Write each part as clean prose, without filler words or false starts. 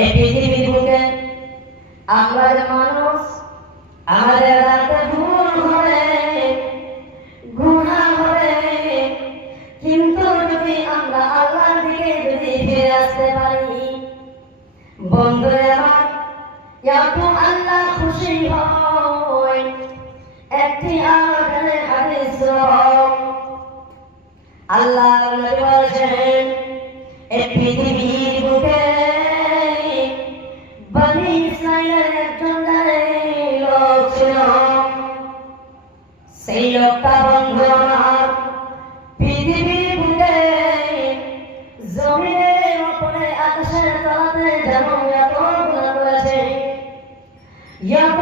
এই পৃথিবীর বুকে আমরা যে মানুষ, আমাদের রাতে ভুল হবে, গুনাহ হবে, কিন্তু যদি আমরা আল্লাহর দিকে যদি ফিরে আসতে পারি, বন্ধুরা আমার, এত আল্লাহ খুশি হয়। একটি আমাদের হাদিস আল্লাহ নবী বলেছেন, এই পৃথিবীর বুকে বনি ইসরাইলের একজন লোক ছিল। সেই লোকটা বন্ধু আমার পৃথিবীর বুকে জমিনের উপরে আকাশের তলাতে যেমন এত গুনাহ করেছে, এত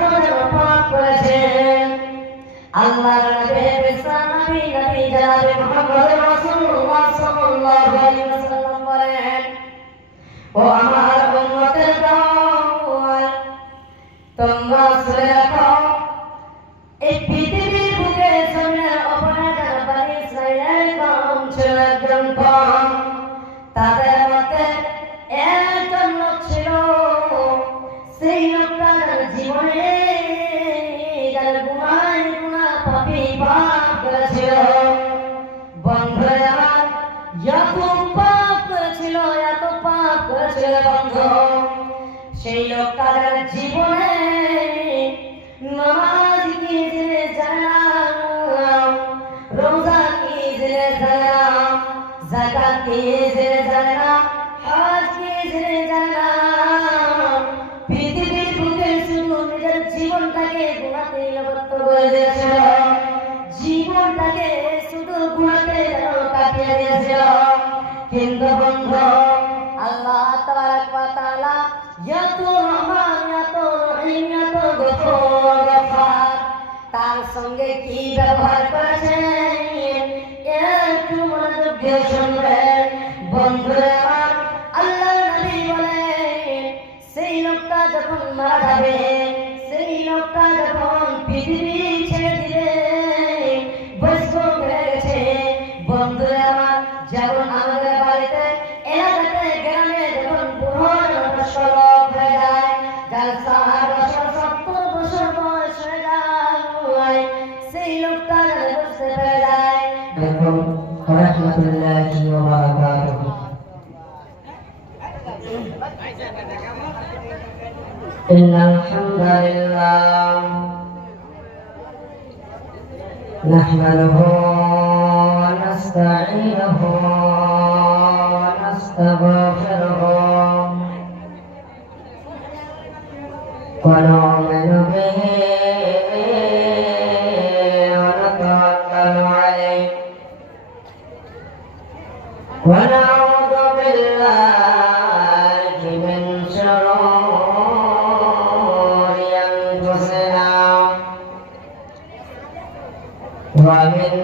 পাপ করেছে। আল্লাহর নবী জনাবে মুহাম্মদ রাসূলুল্লাহ সাল্লাল্লাহু আলাইহি ওয়াসাল্লাম বলেন, ও আমার উম্মতের দল, তোমরা শুনে রাখো, এই পৃথিবীর বুকে জমিনের উপরে যারা বনি ইসরাইলের কওম ছিল একজন কওম, তাদের মধ্যে একজন লোক ছিল, সেই লোকটা তার জীবনে তার গুনাহ পাপী পাপ করেছিল। বন্ধুরা আমার, এত পাপ করেছিল, এত পাপ করেছিল বন্ধু, সেই লোকটা তার জীবনে নামাজ কি জেনে জানে না, রোজা কি জেনে জানে না, যাকাত কি জেনে জানে না, হজ কি জেনে জানে না। পৃথিবীর বুকে শুধু নিজের জীবনটাকে গুনাহতে লিপ্ত করে দিয়েছিল, জীবনটাকে শুধু গুনাহতে কাটিয়ে দিয়েছিল। কিন্তু বন্ধু, আল্লাহ তাবারক ওয়া তাআলা এত রহমান, এত রহিম, এত গফুর গফার, তার সঙ্গে কি ব্যবহার করেছেন একটু মনোযোগ দিয়ে শুনবেন। বন্ধুরা আমার, আল্লাহ নবী বলেন, সেই লোকটা যখন মারা যাবে, সেই লোকটা যখন পৃথিবী ছেড়ে দিবে, বয়স্ক হয়ে গেছে। বন্ধুরা আমার, যেমন আমাদের বাড়িতে, এলাকাতে, গ্রামে যখন বুড়ো বয়স্ক লোক হয়ে যায়, যার 60 বছর 70 বছর বয়স হয়ে যায়, সেই লোকটা যারা বুঝতে পেরে যায়। দেখুন রাহমাতুল্লাহি ওয়া বারাকাতুহু। ইন্নাল হামদালিল্লাহ নাহমাদুহু ওয়া নাস্তাঈনুহু ওয়া নাস্তাগফিরুহু ওয়া নু'মিनु বিহি ওয়া নাতাওয়াক্কালু আলাইহি ওয়া না'উযু বিল্লাহি মিন শুরুরি আনফুসিনা ওয়া মিন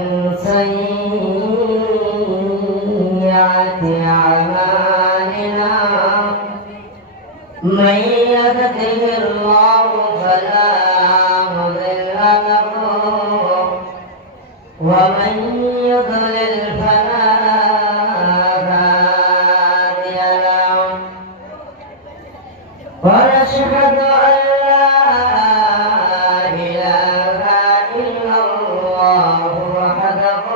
সাইয়্যাতি আ'মালিনা মান ইয়াহদিহিল্লাহু ফালা মুদিল্লা লাহু ওয়া মান ইউদ্লিল ফালা হাদিয়া লাহু ওয়া নাশহাদু আন লা ইলাহা ইল্লাল্লাহু ওয়াহদাহু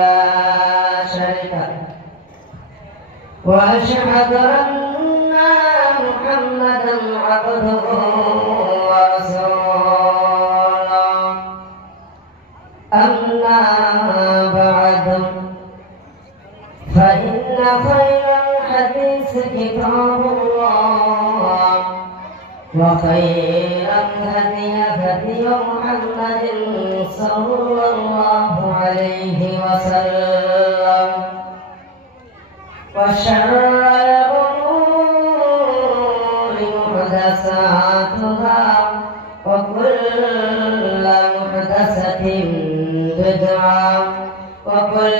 লা শারীকা লাহু ওয়া আশহাদু আন্না মুহাম্মাদান আবদুহু ওয়া রাসূলুহু। أما بعد فإن خير الحديث كتاب الله وخير الهدي هدي محمد صلى الله عليه وسلم وشر الأمور محدثاتها وكل محدثة بدعة وكل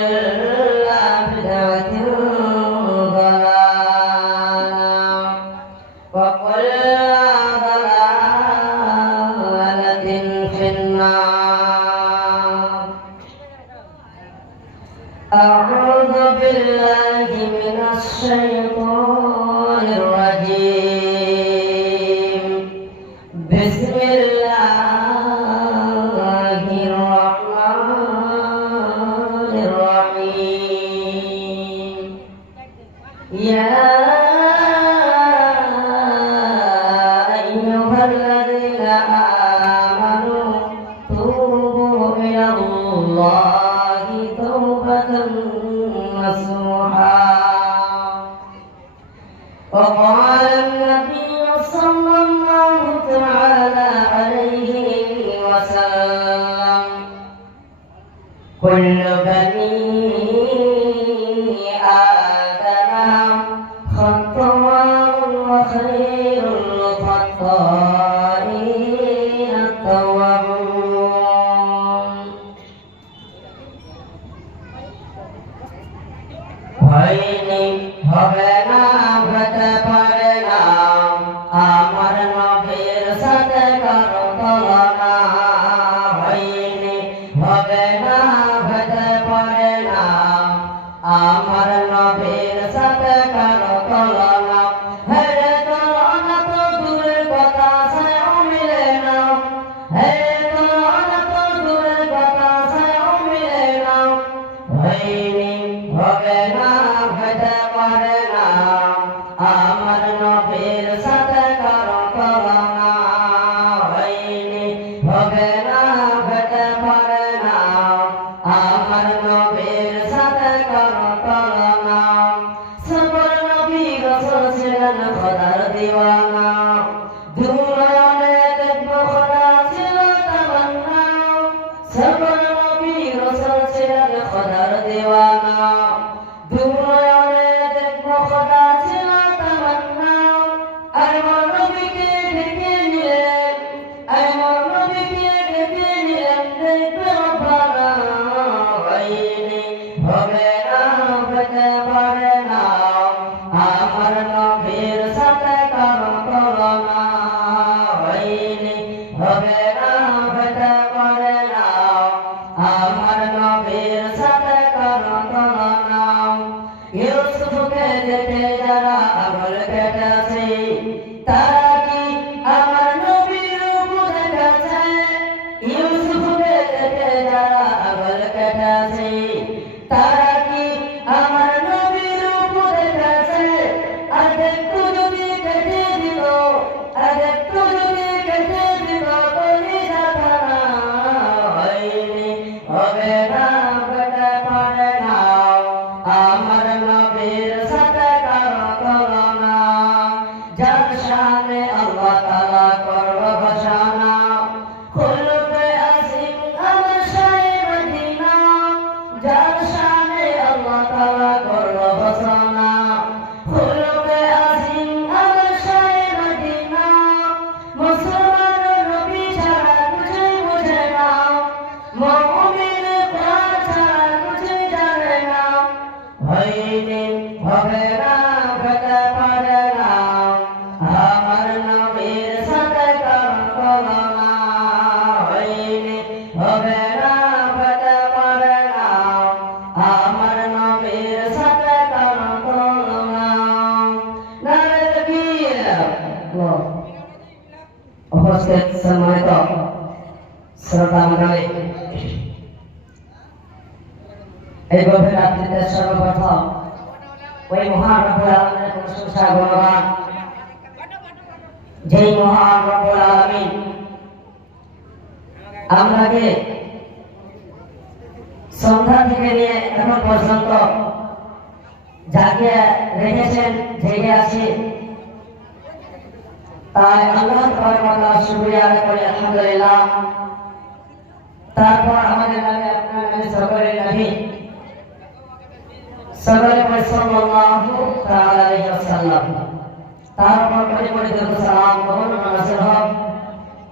بدعة ضلالة وكل ضلالة في النار. أعوذ بالله من الشيطان الرجيم. وسلم كل بني آدم خطأ وخير الخطائين التوابون হয়নি হবে না হতে পারে না আমার নবীর সাথে কারো তুলনা হয়নি হবে না হতে পারে না আমার নবীর সাথে কারো তুলনা হেরে তুলনা তো দূরের কথা সেও মিলে না হেরে তুলনা তো দূরের কথা সেও মিলে না হয়নি হবে না হতে পারে না আমার নবীর সাথে কারো তুলনা হয়নি হবে না হতে পারে না আমার নবীর সাথে কারো তুলনা সকল নবী রাসূল ছিলেন খোদার দিওয়ানা দুনিয়াতে দেখবো খোদা ছিল তামান্না সকল নবী রাসূল ছিলেন খোদার দিওয়ানা দুনিয়াতে দেখবো খোদা ছিল তামান্না আর আমার নবীকে ডেকে নিলেন আমার নবীকে ডেকে নিলেন দেখবে রব্বানা হয়নি হবে না হতে পারে না আমার নবীর সাথে কারো তুলনা হয়নি হবে না হতে পারে না আমার নবীর সাথে কারো তুলনা ইউসুফকে দেখে যারা আঙুল কেটেছে তারা কি আমার নবীর রূপ দেখেছে ইউসুফকে দেখে যারা আঙুল কেটেছে তারা কি আমার নবীর রূপ দেখেছে আর একটু যদি কেটে দিত আর একটু যদি কেটে দিত কলিজাটা না হয়নি হবে না হতে পারে না আমার নবীর সাথে কারো তুলনা যার শানে আল্লাহ তাআলা করব ঘোষণা খুলবে আসিম আমার শাহে মদিনা যার শানে আল্লাহ তাআলা করব ঘোষণা খুলবে আসিম আমার শাহে মদিনা মুসলমান নবী ছাড়া কিছুই বুঝে না মুমিন কোরআন ছাড়া কিছুই জানে না হয়নি হবে না হতে পারে না আমার নবীর সাথে কারো তুলনা হয়নি হবে না হতে পারে না আমার নবীর সাথে কারো তুলনা নারে তাকবীর উপস্থিত সম্মানিত শ্রোতা মণ্ডলী এই গভীর রাত্রিতে সর্বপ্রথম ওই মহান রব্বুল আলামিনের প্রশংসা গুণগান যেই মহান রব্বুল আলামিন আমাকে সন্ধ্যা থেকে নিয়ে এখন পর্যন্ত জাগিয়ে রেখেছেন জেগে আছি তাই আল্লাহ তাবারক ওয়া তাআলা শুকরিয়া আদায় করি আলহামদুলিল্লাহ তারপর আমাদের নামে আপনার নামে সকলের নামে সকলে পড়ে সাল্লাল্লাহু তাআলা আলাইহি ওয়াসাল্লাম তারপর পড়ে দরুদ সালাম কবুল নাসির হোক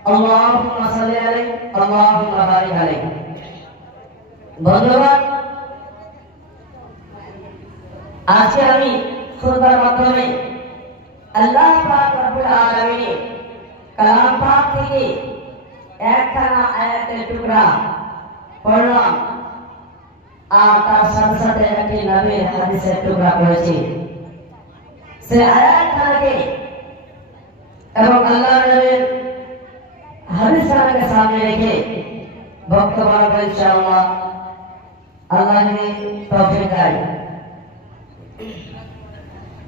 আল্লাহুম্মা সাল্লি আলাইহি আল্লাহুম্মা বারিক আলাইহি বন্ধুগণ আজকে আমি খুতবার মাধ্যমে আল্লাহ পাক রব্বুল আলামিন কালাম পাক থেকে একখানা আয়াতের টুকরা পড়লাম আর তার সাথে সাথে একটি নবীর হাদিসের টুকরা পড়েছি সে আয়াতখানাকে এবং আল্লাহ নবীর হাদিসখানাকে সামনে রেখে বক্তব্য করব ইনশাআল্লাহ আল্লাহ যদি তৌফিক দেয়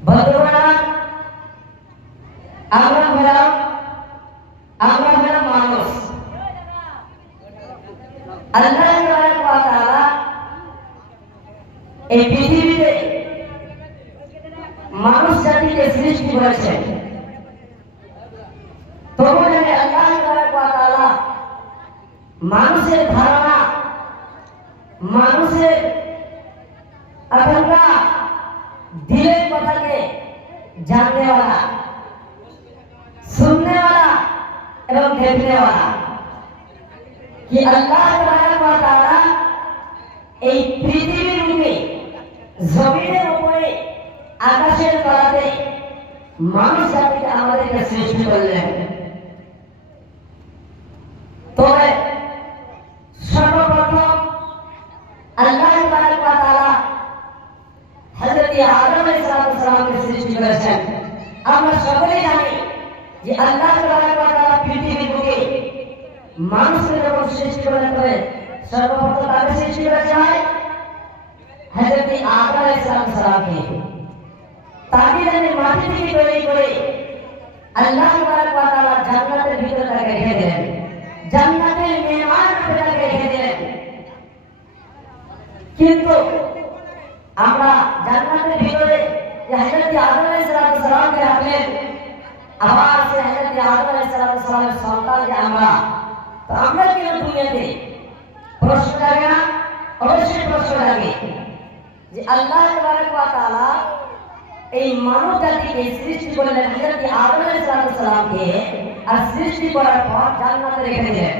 বন্ধুগণ আমরা হলাম মানুষ আল্লাহ তাবারক ওয়া তাআলা এই পৃথিবীতে মানুষ জাতিকে সৃষ্টি করেছেন তবু জানে আল্লাহ তাবারক ওয়া তাআলা মানুষের ধারণা, মানুষের আকাঙ্ক্ষা, দিলের কথাকে জাননেওয়ালা, सुननेवाला एवं देखने वाला कि अल्लाह तबारक व तआला এই পৃথিবীর রূপে জমিনের উপরে আকাশের তলাতে মানুষ জাতিকে আমাদেরকে সৃষ্টি করলেন। তবে সর্বপ্রথম আল্লাহ তবারক व तआला হযরত আদম আলাইহিস সালামকে সৃষ্টি করেছেন। আমরা সকলেই জানি যে আল্লাহ তাআলা পৃথিবীর বুকে মানুষকে যখন সৃষ্টি করলেন তবে সর্বপ্রথম তাকে সৃষ্টি করেছে হযরত আদম আলাইহিস সালামকে। তাকে তিনি মাটি থেকে তৈরি করে আল্লাহ তাআলা জান্নাতের ভিতরে তাকে রেখে দিলেন, জান্নাতের মেহমান রূপে তাকে রেখে দিলেন। কিন্তু আমরা জান্নাতের ভিতরে যে হযরত আদম আলাইহিস সালামকে রাখলেন, আবার সে হযরত আদম আলাইহিস সালামের সন্তান যে আমরা, তো আমরা কেন দুনিয়াতে? প্রশ্ন জাগে না? অবশ্যই প্রশ্ন জাগে যে আল্লাহ তাবারক ওয়া তাআলা এই মানব জাতিকে সৃষ্টি করলেন হযরত আদম আলাইহিস সালামকে, আর সৃষ্টি করার পর জান্নাতে রেখে দিলেন।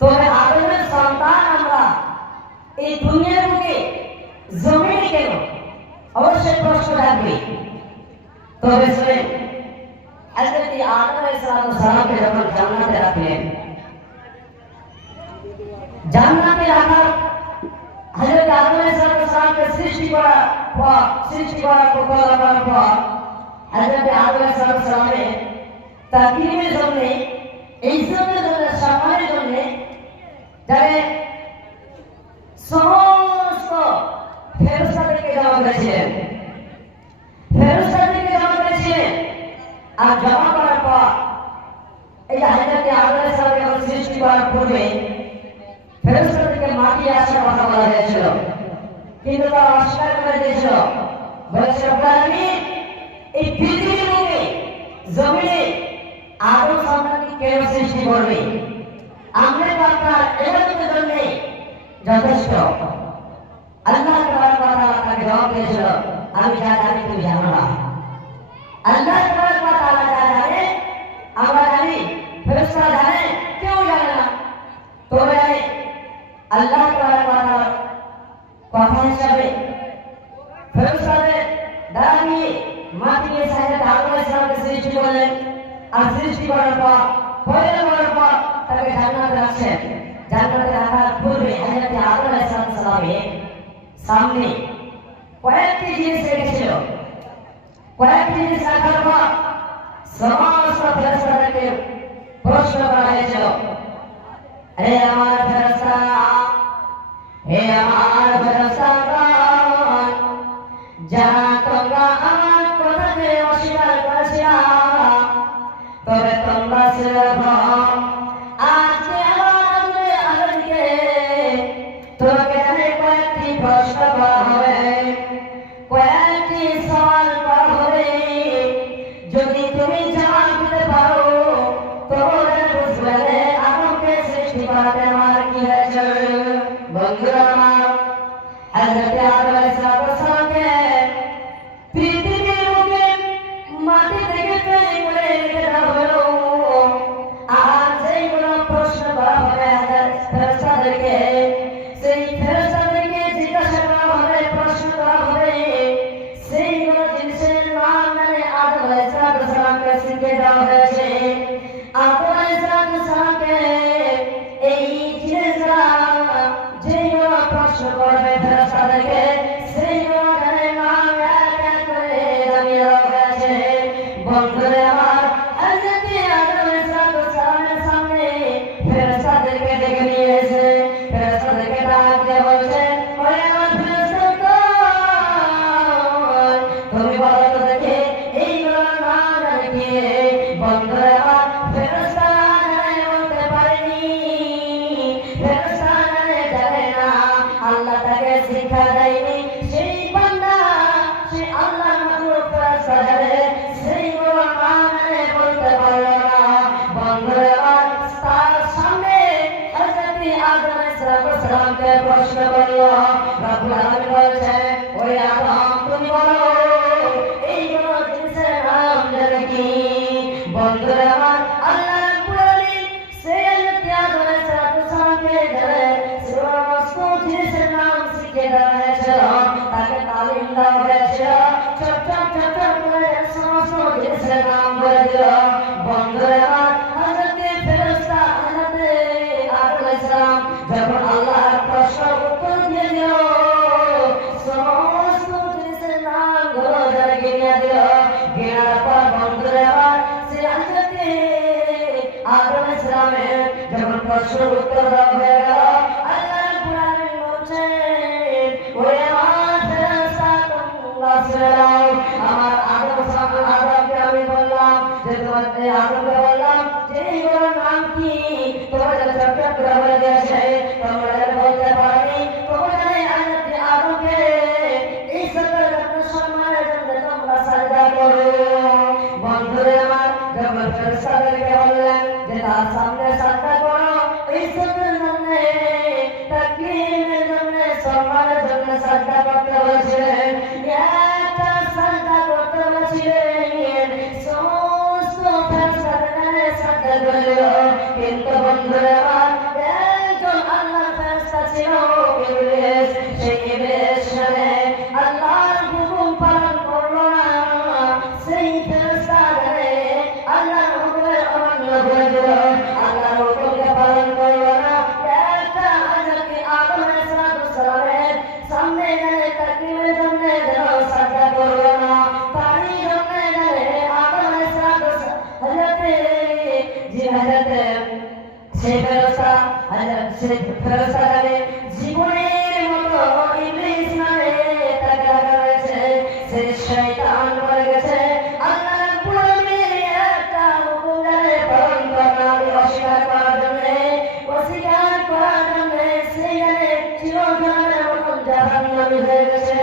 তবে আদমের সন্তান আমরা এই দুনিয়ার বুকে জমিনে কেন? অবশ্যই প্রশ্ন জাগবে। তবে শুনেন, হযরত আদম আলাইহিস সালামকে যখন জান্নাতে রাখলেন, জান্নাতে রাখার হযরত আদম আলাইহিস সালামকে সৃষ্টি করার পর হযরত আদম আলাইহিস সালামের তাকরীমের জন্য, ইজ্জতের জন্য, সম্মানের জন্য যারা সমস্ত ফেরেশতাদেরকে জমা করেছিলেন, আর জমা করার পর এই যে হযরত আদম আলাইহিস সালামকে সৃষ্টি করার পূর্বে ফেরেশতাদেরকে মাটি আসার কথা বলা হয়েছিল, কিন্তু তারা অস্বীকার করে দিয়েছিল। বলেছিল এই পৃথিবীর বুকে জমিনে আদম সন্তানকে কেন সৃষ্টি করবে? আমরা তো আপনার ইবাদতের জন্য যথেষ্ট। আল্লাহ তাবারক ওয়া তাআলা তাকে জবাব দিয়েছিল, আমি যা জানি তুমি জানো না। আল্লাহ তাবারক ওয়া তাআলা যা জানে আমরা জানি, ফেরেশতারা জানে, কেউ জানে না। তবে আল্লাহ তাবারক ওয়া তাআলা কথা হিসাবে ফেরেশতাদের দ্বারা নিয়ে মাটি নিয়ে হযরত আদম আলাইহিস সালামকে সৃষ্টি করলেন, আর সৃষ্টি করার পর পয়দা করার পর তাকে জান্নাতে রাখছেন। জান্নাতে রাখার পূর্বে হযরত আদম আলাইহিস সালামের সামনে কয়েকটি জিনিস রেখেছিল। কয়েকটি জিনিস রাখার পর সমস্ত ফেরেশতাদেরকে প্রশ্ন করা হয়েছিল, হে আমার ফেরেশতা, হে আমার ফেরেশতাগণ, যারা তোমরা আমার কথাকে অস্বীকার করেছিল, তবে তোমরা সেরকম আজকে আমাদেরকে তোমাকে কয়েকটি প্রশ্ন করা হবে, কয়েকটি সওয়াল করা হবে। যদি তুমি জবাব দিতে পারো তবে বুঝবে আদমকে সৃষ্টি করাতে আমার কি হয়েছে। বন্ধুরা আমার, হযরত আদম আলাইহিস সালামকে পৃথিবীর বুকে মাটি থেকে তৈরি করে রেখে দেওয়া হলো, আর যেগুলো প্রশ্ন করা হবে ফেরেশতাদেরকে, সেই ফেরেশতাদেরকে জিজ্ঞাসা করা হবে, প্রশ্ন করা হবে, সেইগুলো জিনিসের নাম মানে আদম আলাইহিস সালামকে শিখিয়ে দেওয়া হয়েছে। আদম আলাইহিস সালামকে এই আদম আলাইহিস সালামকে প্রশ্ন করলো রব্বুল আলামিন বলেছে ওই আদম তুমি বলো এই বড় জিনিসের নাম জানো কি বন্ধুরা আমার আল্লাহ রাব্বুল আলামিন সেই আদম আলাইহিস সালামকে সমস্ত জিনিসের নাম শিখিয়ে দেওয়া হয়েছিল তাকে তালিম দেওয়া হয়েছিল ছোট ছোট করে সমস্ত জিনিসের নাম বলে দিল বন্ধুরা আমার হযরতে ফেরেশতা হযরতে আদম আলাইহিস সালাম যখন আল্লাহর প্রশ্নের উত্তর দিয়ে দিল সমস্ত জিনিসের নাম গুলো যারা গিয়ে দিল গিয়ার পর বন্ধুরা আমার সেই হযরতে আদম আলাইহিস সালামের যখন প্রশ্নের উত্তর দেওয়া হয়ে গেল আল্লাহ রাব্বুল আলামিন বলছেন ওরে আমার ফেরেশতা তোমরা শুনো আমার আদমকে আমি বললাম যে তোমাদের আদমকে বললাম যে ওর নাম কি তোমরা ছোট্ট করে বলে দিয়েছে তোমরা বলতে পারোনি তোমরা হযরতে আদমকে এই সকল সম্মানের জন্য তোমরা সাজদা করো বন্ধুরা আমার যখন ফেরেশতাদেরকে বললেন যে তার সামনে সাজদা করো এই সকল জন্য তাকবীরের জন্য সম্মানের জন্য সাজদা করতে বলেছিলেন একটা সাজদা করতে বলেছিলেন সমস্ত ফেরেশতাদের সাজদা করল কিন্তু বন্ধুরা আমার একজন আল্লাহর ফেরেশতা ছিল ইবলিস সেই ইবলিস আল্লাহর হুকুম পালন করলো না সেই ফেরেশতাদের আল্লাহর হুকুমের অমান্য করে দিল আল্লাহর হুকুমকে পালন করলো না একটা হযরতে আদম আলাইহিস সালামের সামনে গেলে তাকবীরের জন্য যেন সাজদা করলো না পানি জন্য গেলে আদম আলাইহিস হযরতে সেই ফেরেশতাদের জীবনের মতো ইবলিস নামে তাকে রাখা হয়েছে সেই শয়তান বলে গেছে আল্লাহ রাব্বুল আলামিন একটা হুকুম জানে পালন করা অস্বীকার করার জন্য সেই জানে চিরকালের মতো জাহান্নামী হয়ে গেছে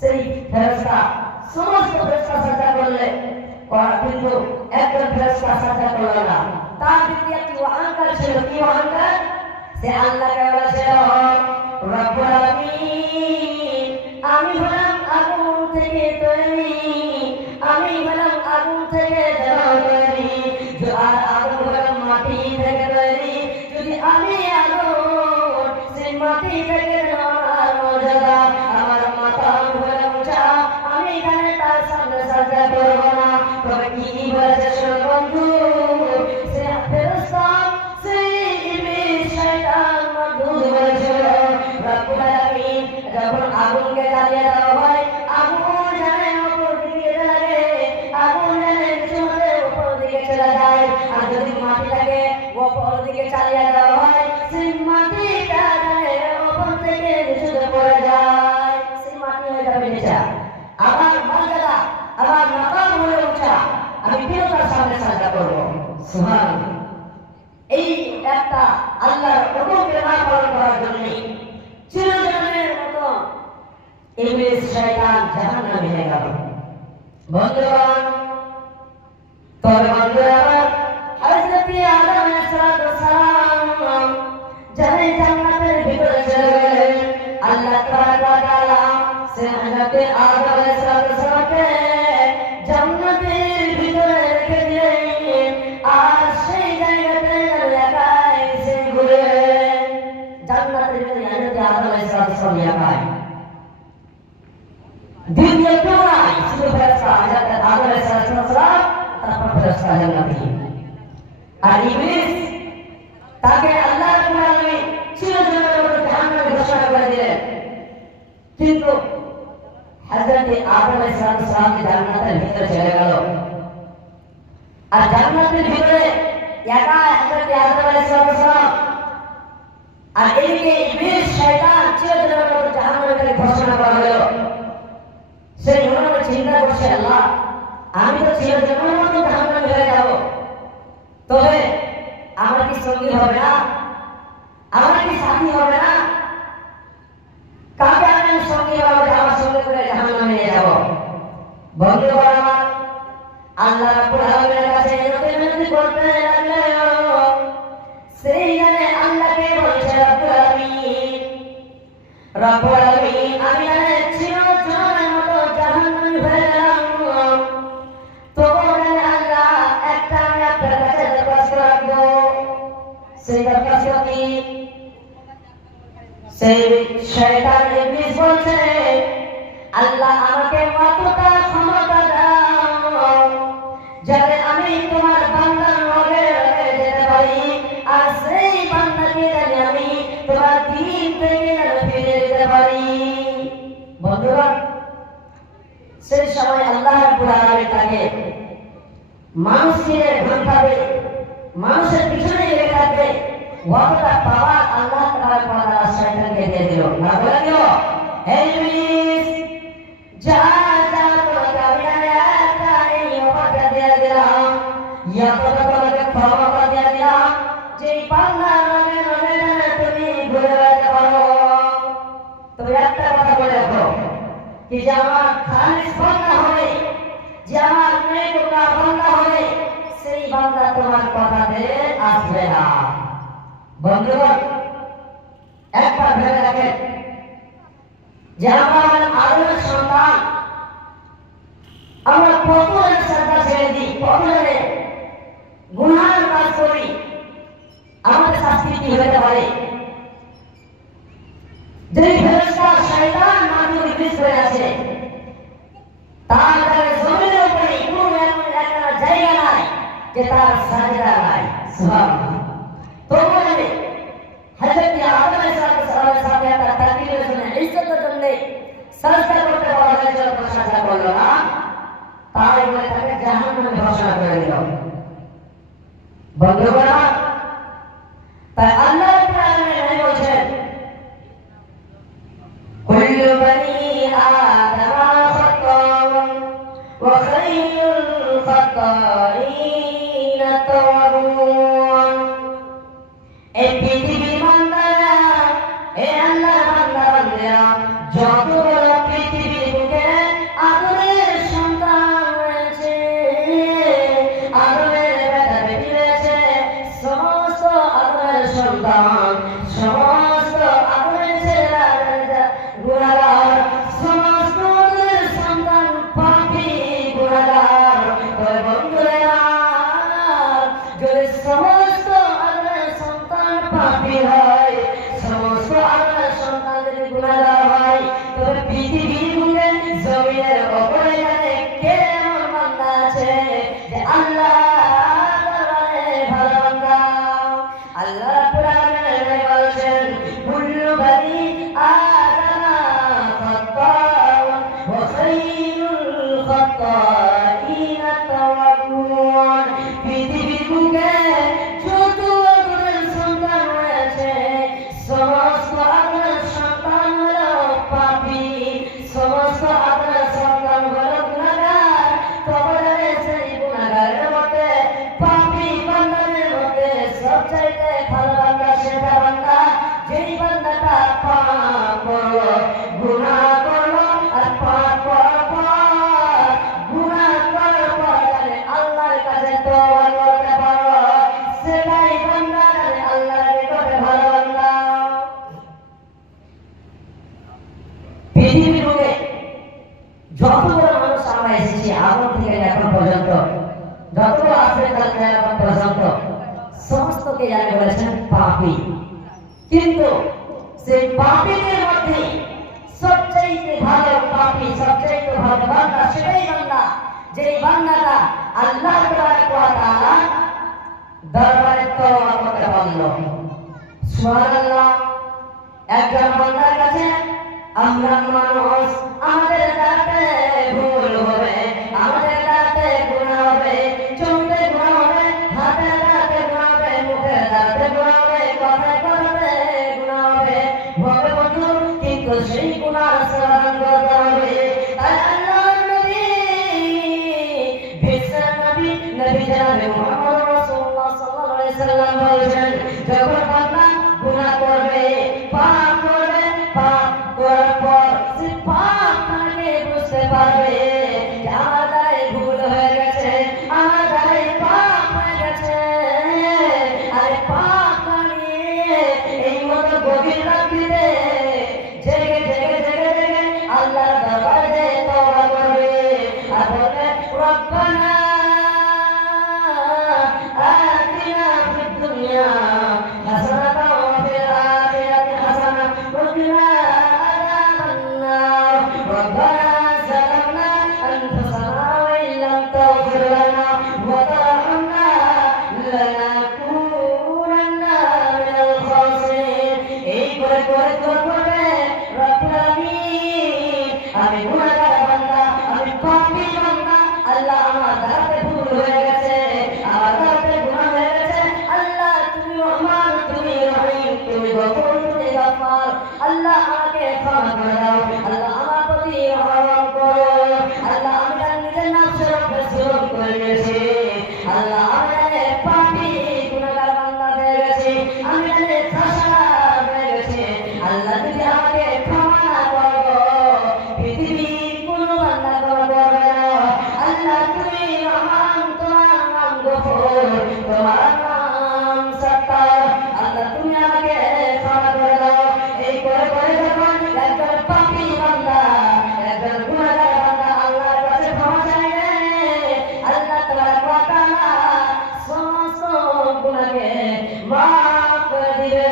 সেই ফেরেশতা সমস্ত ফেরেশতা সাজদা করলে কিন্তু একজন ফেরেশতা সাজদা করল না তার ভিতরে একটি অহংকার ছিল কি অহংকার সে আল্লাহকে বলেছিল রব্বুল আলামিন আমি হলাম আগুন থেকে তৈরি আমি হলাম আগুন থেকে তৈরি আর আগুন হলাম মাটি থেকে তৈরি যদি আমি আগুন সেই মাটি থেকে আমার মর্যাদা আমার মাথা হলে উঁচা আমি এখানে তার সামনে সাজদা করব না তবে কি বলেছে শোনো বন্ধু সে ফেরেশতা সেই ইবলিস শয়তান মাদুদ বলেছিল রব্বুল আলামিন যখন আগুনকে জ্বালিয়ে দেওয়া হয় আগুন জানে উপর দিকে লাগে আগুন জানে নিচু হতে উপর দিকে চলে যায় আর যদি মাটিটাকে উপর দিকে চালিয়ে দেওয়া হয় সেই মাটিটা জানে উপর থেকে নিচুতে পড়ে যায় সেই মাটি হয়ে যাবে নিচা আমার মর্যাদা আমার মাকাম হয়ে উঠা আমি বিরতার সামনে সাজদা করবো সুবহানাল্লাহ এই একটা আল্লাহর হুকুমকে না পালন করার জন্য চিরজীবনের মতো ইবলিস শয়তান জাহান্নামে হয়ে গেল বন্ধুগণ তবে বন্ধুরা আমার হযরতে আদম আলাইহিস সালাম যারা জান্নাতের ভিতরে চলে গেলেন আল্লাহ তাআলা সে হযরতে আদম আলাইহিস সালামকে জান্নাতের ভিতরে রেখে দিলেন আর সেই জায়গাতে একাই সে ঘুরে জান্নাতের ভিতরে হযরতে আদম আলাইহিস সালাম একাই দ্বিতীয় কেউ নাই শুধু ফেরেশতা হযরতে আদম আলাইহিস সালাম তারপর ফেরেশতা জান্নাতে আর ইবলিস তাকে আল্লাহ রাব্বুল আলামিন চিরজীবনের মতো জাহান্নামে ঘোষণা করে দিলেন কিন্তু হযরতে আদম আলাইহিস সালাম জান্নাতের ভিতরে চলে গেল আর জান্নাতের ভিতরে একা হযরতে আদম আলাইহিস সালাম আর এদিকে ইবলিস শয়তান চিরজীবনের মতো জাহান্নামে ঘোষণা করা হলো সেই মনে চিন্তা করছে আল্লাহ আমি তো চিরজীবনের মতো জাহান্নামে হয়ে যাব তবে আমার কি সঙ্গী হবে না আমার কি সাথী হবে না কাকে আমি সঙ্গী হবে আমার সঙ্গে করে জাহান্নামে নিয়ে যাব বন্ধুগণ আমার আল্লাহ রাব্বুল আলামিনের কাছে মিনতি করতে লাগলেন সেই জানে আল্লাহ সেই দরকার ছিল কি? সেই শয়তান ইবলিস বলছে, আল্লাহ আমাকে কতটা ক্ষমতা দাও যাতে আমি তোমার বান্দার লগে লগে যেতে পারি, আর সেই বান্দাকে জানি আমি তোমার দিন থেকে ফিরে যেতে পারি। বন্ধুরা, সেই সময় আল্লাহ রাব্বুল আলামিন তাকে মানুষকে ভুলভাবে মানুষের পিছনে লেগে থাকবে ওয়াদা পাওয়া আল্লাহ তাআলা ওয়াদা শয়তানকে দিয়ে দিল। না বলে দিও, হে ইবলিস যা যা তোমাকে আমি একটা এই ওয়াদা দিয়ে দিলাম, ইয়া তোমাকে ক্ষমা করে দিয়ে দিলাম যে বান্দা রবে রবে তুমি ঘুরে বেড়াতে পারো। তবে একটা কথা বলে রাখো कि যে আমার খালিস বান্দা হবে, যে আমার নেককার বান্দা হবে, সেই বান্দা তোমার কথাতে আসবে না। বন্ধুগণ, একবার ভেবে দেখেন যে আমার আদরের সন্তান, আমরা কত শ্রদ্ধা ছেড়ে দিই, কত গুনার কাজ করি, আমাদের শাস্তি কি হতে পারে? যে ফেরেশতা শয়তান মাটি ইবলিস হয়ে আছে, তার জমিনের উপরে কোনো এমন একটা জায়গা নাই যে তার সাজদা নাই। সুবহানাল্লাহ। তবু হযরত আদম আলাইহিস সালামের সাথে একটা তাকবীরের জন্য ইজ্জতের জন্য সাজদা করতে বলা হয়েছে, সাজদা করলো না, তাই বলে তাকে জাহান্নামে ঘোষণা করে দিল। বন্ধুগণ, তাই আল্লাহ রাব্বুল আলামিন বলেছেন, كل بني آدم خطاء وخير الخطائين التوابون। এই পৃথিবীর বান্দারা, হে আল্লাহর বান্দা বান্দিরা, যত বড় পৃথিবীর বুকে আদরের সন্তান রয়েছে, আদরের বেটা বেটি রয়েছে, সমস্ত আদরের সন্তান, সমস্ত আদরের ছেলেরা গুনাহগার, সমস্ত আদরের সন্তান পাপী গুনাহগার। তবে বন্ধুরা, যদি সমস্ত আদরের সন্তান পাপী হয়, সমস্ত আদরের সন্তান যদি গুনাহগার হয়, তবে পৃথিবীর বুকে জমিনের উপরে জানে কে এমন বান্দা আছে যে আল্লাহ দরবারে ভালো বান্দা? আল্লাহ রাব্বুল আলামিন বলেছেন, কুল্লু বনি আদম খাত্তাউন ওয়া খায়রুল খাত্তাইনা তাওয়াবুন। পৃথিবীর বুকে যত আদরের সন্তান রয়েছে, সমস্ত আদরের সন্তান হলো পাপী, সমস্ত আদরের সন্তান হলো গুনাহগার। তবে সেই গুনাহগারের মধ্যে, পাপী বান্দাদের মধ্যে সবচাইতে ভালো বান্দা সেটা বান্দা যেই বান্দাটা পাপ করলো, গুনাহ করলো, আর পাপ করার পর, গুনাহ করার পর জানে আল্লাহর কাছে তওবা করতে পারলো, সেটাই বান্দা জানে আল্লাহর নিকটে ভালো বান্দা। পৃথিবীর বুকে যতগুলো মানুষ আমরা এসেছি আদম থেকে এখন পর্যন্ত, যতগুলো আসবে কালকে এখন পর্যন্ত, সমস্তকে জানে বলেছেন পাপী। কিন্তু সেই পাপীদের মধ্যে সবচাইতে ভালো পাপী, সবচাইতে ভালো বান্দা সেটাই বান্দা যেই বান্দাটা আল্লাহ তাবারক ওয়া তাআলা দরবারে তওবা করতে পারল। সুবহানাল্লাহ। একজন বান্দার কাছে আমরা মানুষ, আমাদের রাতে ভুল হবে, আমাদের রাতে গুনাহ হবে, চোখে গুনাহ হবে, হাতে রাতে গুনাহ হবে, মুখে রাতে গুনাহ হবে, কথায় কথাতে গুনাহ হবে, হবে বন্ধু, কিন্তু সেই গুনাহ সাবধান করতে হবে। তাই আল্লাহর নবী, বিশ্ব নবী, নবী জনাবে মুহাম্মদ রাসূলুল্লাহ সাল্লাল্লাহু আলাইহি সাল্লাম বলেছেন, যখন বান্দা গুনাহ করবে, পাপ করবে, পাপ করার পর সে পাপ মানে বুঝতে পারবে যে আমার দ্বারাই ভুল হয়ে গেছে, আমার দ্বারাই পাপ হয়ে গেছে। আরে পাপ নিয়ে এই মতো গভীর রাত্রিতে জেগে জেগে জেগে জেগে করে দাও আল্লাহ আমার প্রতি রহম করো আল্লাহ আমি জানি নিজের নফসের উপরে জুলুম করে নিয়েছি আল্লাহ আমি জানি পাপী গুনাহগার বান্দা হয়ে গেছি আমি জানি খাসার হয়ে গেছি আল্লাহ যদি আমাকে ক্ষমা না করো পৃথিবীর কোনো বান্দা ক্ষমা করবে না আল্লাহ তুমি রহমান তোমার নাম গফুর তোমার নাম সত্তার আল্লাহ তুমি আমাকে ক্ষমা করে দাও এই করে করে যখন একজন পাপী বান্দা একজন গুনাহগার বান্দা আল্লাহর কাছে ক্ষমা চাইবে আল্লাহ তাবারক ওয়া তাআলা সমস্ত গুনাহকে মাফ করে দিবে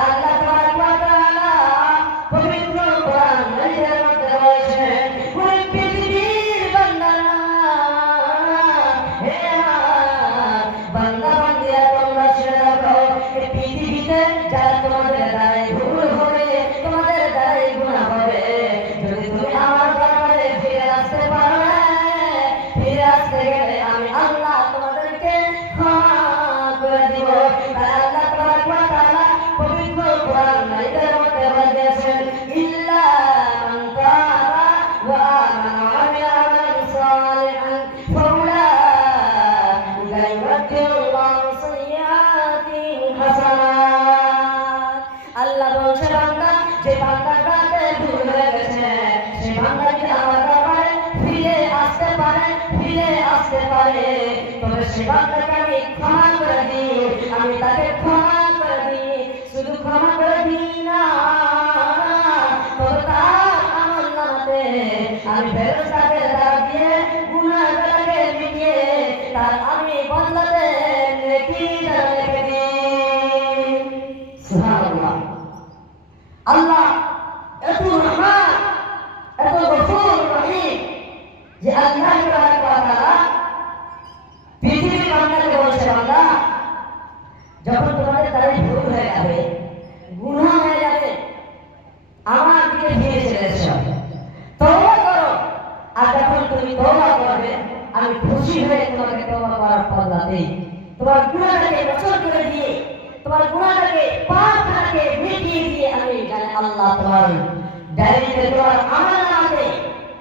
আল্লাহ তাবারক ওয়া তাআলা পবিত্র কোরআন মাজিদের মধ্যে বলেছেন ওই পৃথিবীর বান্দারা হে আমার বান্দা বান্দিরা তোমরা শুনে রাখো এই পৃথিবীতে যারা তোমাদের দ্বারাই ভুল হবে তোমাদের দ্বারাই গুনাহ হবে যদি তুমি আমার দরবারে ফিরে আসতে পারো না ফিরে আসতে গেলে আমি আল্লাহ তোমাদেরকে ক্ষমা করে দিব তাই আল্লাহ তাবারক ওয়া তাআলা পবিত্র কোরআন মাজিদের মধ্যে বলেছেন ইল্লা মান তাবা ওয়া আমানা ওয়া আমিলা আমালান সালিহান ফাউলাইকা ইউবাদদিলুল্লাহু সাইয়্যাতিহিম হাসানাত আল্লাহ বলছে বান্দা যে বান্দাটাতে ভুল হয়ে গেছে সেই বান্দা যদি আমার দরবারে ফিরে আসতে পারে তবে সে বান্দাকে আমি ক্ষমা করে দিই আমি তাকে ক্ষমা করে দিই শুধু ক্ষমা করে দিই না তবে তার আমলনামাতে আমি ফেরেশতাদের দ্বারা দিয়ে গুনাহগুলোকে মিটিয়ে তার আমি বদলাতে নেকি লিখে দিই সুবহানাল্লাহ আল্লাহ এত রহমান এত গফুর রহিম যে আল্লাহ তাবারক ওয়া তাআলা পৃথিবীর বান্দাকে বলছে বান্দা যখন তোমাদের দ্বারা ভুল হয়ে যাবে গুনাহ হয়ে যাবে আমার দিকে ফিরে চলে এসো তওবা করো আর যখন তুমি তওবা করবে আমি খুশি হয়ে তোমাকে তওবা করার ফল দেই তোমার গুনাহটাকে বছর করে দিয়ে তোমার গুনাহটাকে পাপটাকে মিটিয়ে দিয়ে আমি জানি আল্লাহ তোমার ডায়েরিতে তোমার আমলনামাতে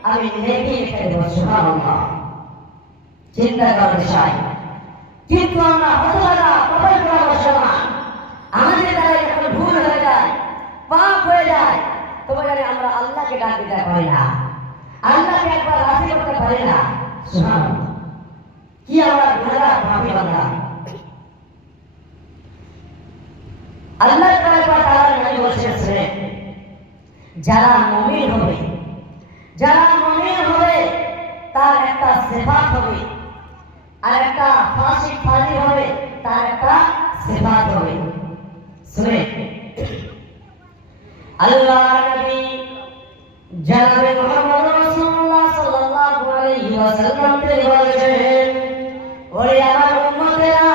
আমি নেকি লিখে দেব সুবহানাল্লাহ চিন্তা করার বিষয় কিন্তু আমরা হতভাগা কপাল পোড়া মুসলমান আমাদের দ্বারা যখন ভুল হয়ে যায় পাপ হয়ে যায় তবে জানি আমরা আল্লাহকে ডাক দিতে পারি না আল্লাহকে একবার রাজি করতে পারি না সুবহানাল্লাহ কি আমরা গুনাহগার পাপী বান্দা আল্লাহ তাবারক ওয়া তাআলা নবী বলেছেন যারা মুমিন হবে তার একটা সিফাত হবে আর একটা ফাসিক ফাজিল হবে তার একটা সিফাত হবে শুনে আল্লাহর নবী জনাবে মুহাম্মদ রাসূলুল্লাহ সাল্লাল্লাহু আলাইহি ওয়াসাল্লাম তিনি বলেছেন ওরে আমার উম্মতেরা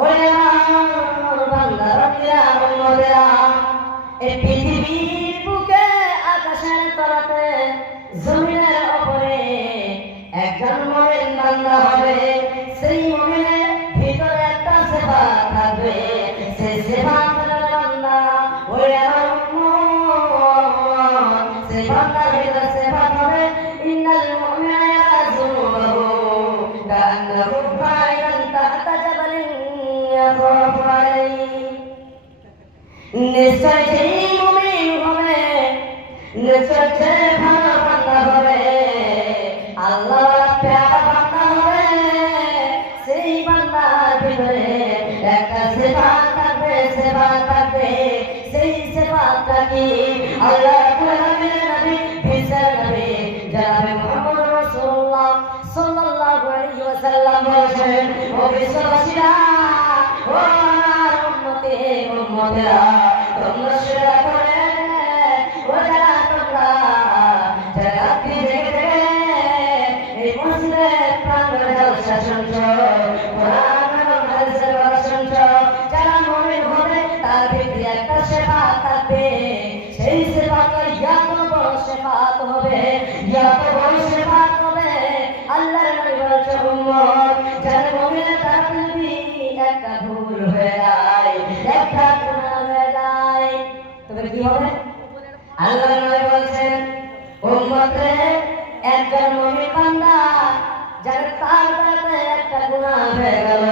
ওরে আমার বান্দারা উম্মতেরা এই পৃথিবীর বুকে আকাশের তলাতে জমিনের উপরে একজন মুমিন বান্দা হবে সেই মুমিনের ভিতরে একটা সিফাত থাকবে সেই সিফাতের বান্দা ওই আমার উম্মত সেই বান্দার ভিতরে সিফাত হবে ইন্নাল মুমিনা ইয়াযুনুহু কান্নাহু বাইনান তাহতা জাবালিন ইয়াখাফু আলাইহি নিশ্চয় সেই মুমিন হবে নিশ্চয় সে ভালো বান্দা হবে আল্লাহর প্যারা বান্দা হবে সেই বান্দার ভিতরে একটা সিফাত থাকবে সেই সিফাতটা কি আল্লাহ রাব্বুল আলামিনের নবী বিশ্বের নবী জনাবে মুহাম্মদ রাসূলুল্লাহ সাল্লাল্লাহু আলাইহি ওয়াসাল্লাম বলেছেন ও বিশ্ববাসীরা ও আমার উম্মতেরা তোমরা সেরা করে ও যারা তোমরা যারা ফিরে এই মসজিদের প্রাঙ্গণে জলসা শুনছো কোরআন এবং হাদিসের কথা শুনছো যারা মুমিন হবে তার ভিতরে একটা সিফাত থাকবে সেই সিফাতটা যত বড় সিফাত হবে আল্লাহর নবী বলেছে উম্মত যারা মুমিনের তার যদি একটা ভুল হয়ে যায় একটা গুনাহ হয়ে যায় তবে কি হবে আল্লাহ নবী বলছেন উম্মত রে একজন মুমিন বান্দা যার তার দ্বারাতে একটা গুনাহ হয়ে গেল,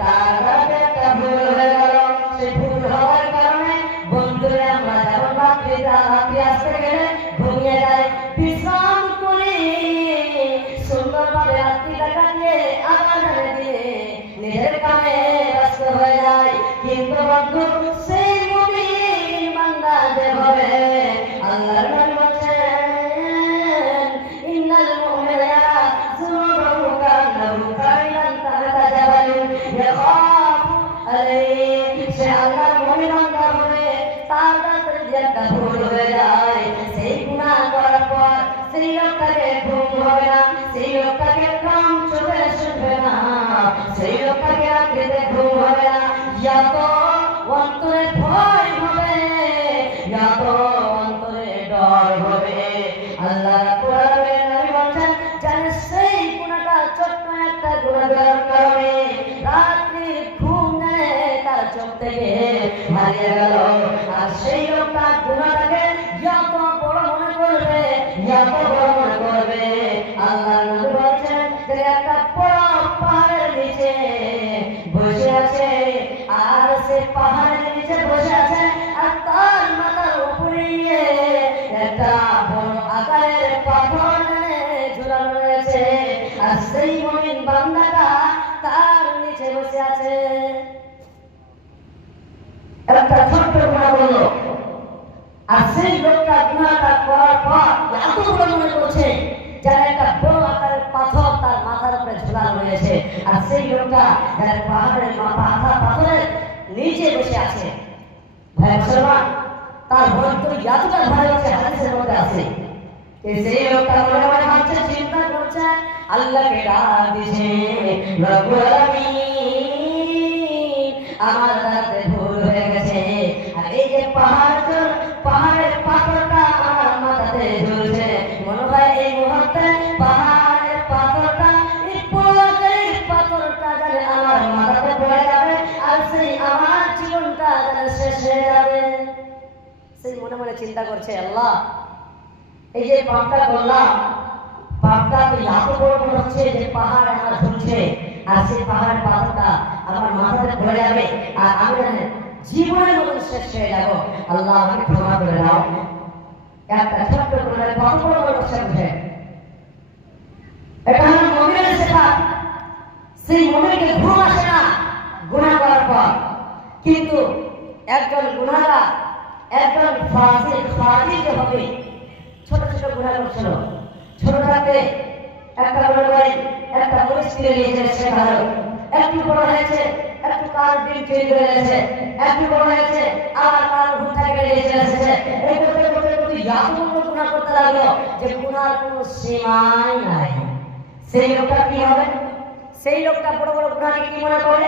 তার দ্বারাতে একটা ভুল হয়ে গেল, সেই ভুল হওয়ার কারণে বন্ধুরে আমরা যেমন রাত্রি আসতে গেলে ঘুমিয়ে যাই, বিশ্রাম করি, সুন্দরভাবে রাত্রিটা কাটিয়ে আবার দিয়ে নিজের কামে ব্যস্ত হয়ে যায়। কিন্তু বন্ধু সেই মুমিন বান্দা যে হবে, আল্লাহর নবী বলেন ইন্নাল মুমিনা যুনুবাহু কান্নাহু কাইলান তাহতা জাবালুন ইয়াখাফু আলাইহি, সে আল্লাহর মুমিন বান্দা হবে তার কাছে যে একটা ভুল হয়ে যায়, সেই গুনাহ করার পর সেই লোকটাকে ঘুম হবে না, সেই লোকটাকে কাম চোখে শুনবে না, সেই লোকটাকে রাত্রিতে ঘুম হবে না, এত অন্তরে ভয় হবে, এত অন্তরে ডর হবে। আল্লাহ কোরআনে নবী বলেন জানে সেই গুনাহটা ছোট্ট একটা গুনাহের কারণে রাত্রি ঘুম নেই তার চোখ থেকে হারিয়ে গেল, আর সেই লোকটা গুনাহটাকে যত বড় মনে করবে, যত বড় মনে করবে, আল্লাহ নবী বলেন যে একটা বড় পাহাড়ের নিচে বসে আছে, আর সে পাহাড়ের নিচে বসে আছে, আর তার মাথার উপরে একটা বড় আকারের পাথর ঝুলানো রয়েছে, আর সেই মুমিন বান্দাটা তার নিচে বসে আছে। একটা ছোট্ট গুনাহ করলো, আর সেই লোকটা গুনাহটা করার পর এত বড় মনে করছে যার একটা বড় আকারের পাথর তার মাথার উপরে ঝুলানো রয়েছে, আর সেই লোকটা যার পাহাড়ের পাথরের নিচে বসে আছে। ভাই মুসলমান, তার বক্তব্য এতটা ভয় হচ্ছে, হাদিসের মধ্যে আছে যে সেই লোকটা মনে মনে ভাবছে, চিন্তা করছে, আল্লাহকে ডাক দিছে, রব্বুল আলামিন আমার দ্বারাতে ভুল হয়ে গেছে, আর এই যে পাহাড়ের পাথরটা আমার মাথাতে ঝুলছে, মনে হয় এই মুহূর্তে পাহাড়ের পাথরটা এই পাথরটা জানে আমার মাথাতে পড়ে যাবে, আর সেই আমার জীবনটা জানে শেষ হয়ে যাবে। সেই মনে মনে চিন্তা করছে, আল্লাহ এই যে পাপটা করলাম, পাপটা তো এত বড় মনে হচ্ছে যে পাহাড় আমার ঝুলছে, আর সেই পাহাড়ের পাথরটা আমার মাথাতে পড়ে যাবে, আর আমি জানি জীবনের মতন শেষ হয়ে যাবো, আল্লাহ আমাকে ক্ষমা করে দাও। একটা ছোট্ট করে কত বড় বড় বুঝে, এটা হলো মুমিনের সিফাত। সেই মুমিনকে ঘুম আসে না গুনাহ করার পর, কিন্তু একজন গুনাহগার, একজন ফাজিল যে হবে, ছোট ছোট গুনাহ করছিল, ছোট থাকতে একটা বড় ভাই একটা মরিচ কিনে নিয়েছে, সে ভালো, একটু বড় হয়েছে একটু কার ডিম চেঞ্জ হয়ে গেছে, একটু বড় হয়েছে আবার কার ভুট্টা কেটে নিয়েছে, এই করতে করতে করতে এত বড় গুনাহ করতে লাগলো যে গুনাহর কোনো সীমাই নাই। সেই লোকটা কি হবে? সেই লোকটা বড় বড় গুনাহকে কি মনে করে?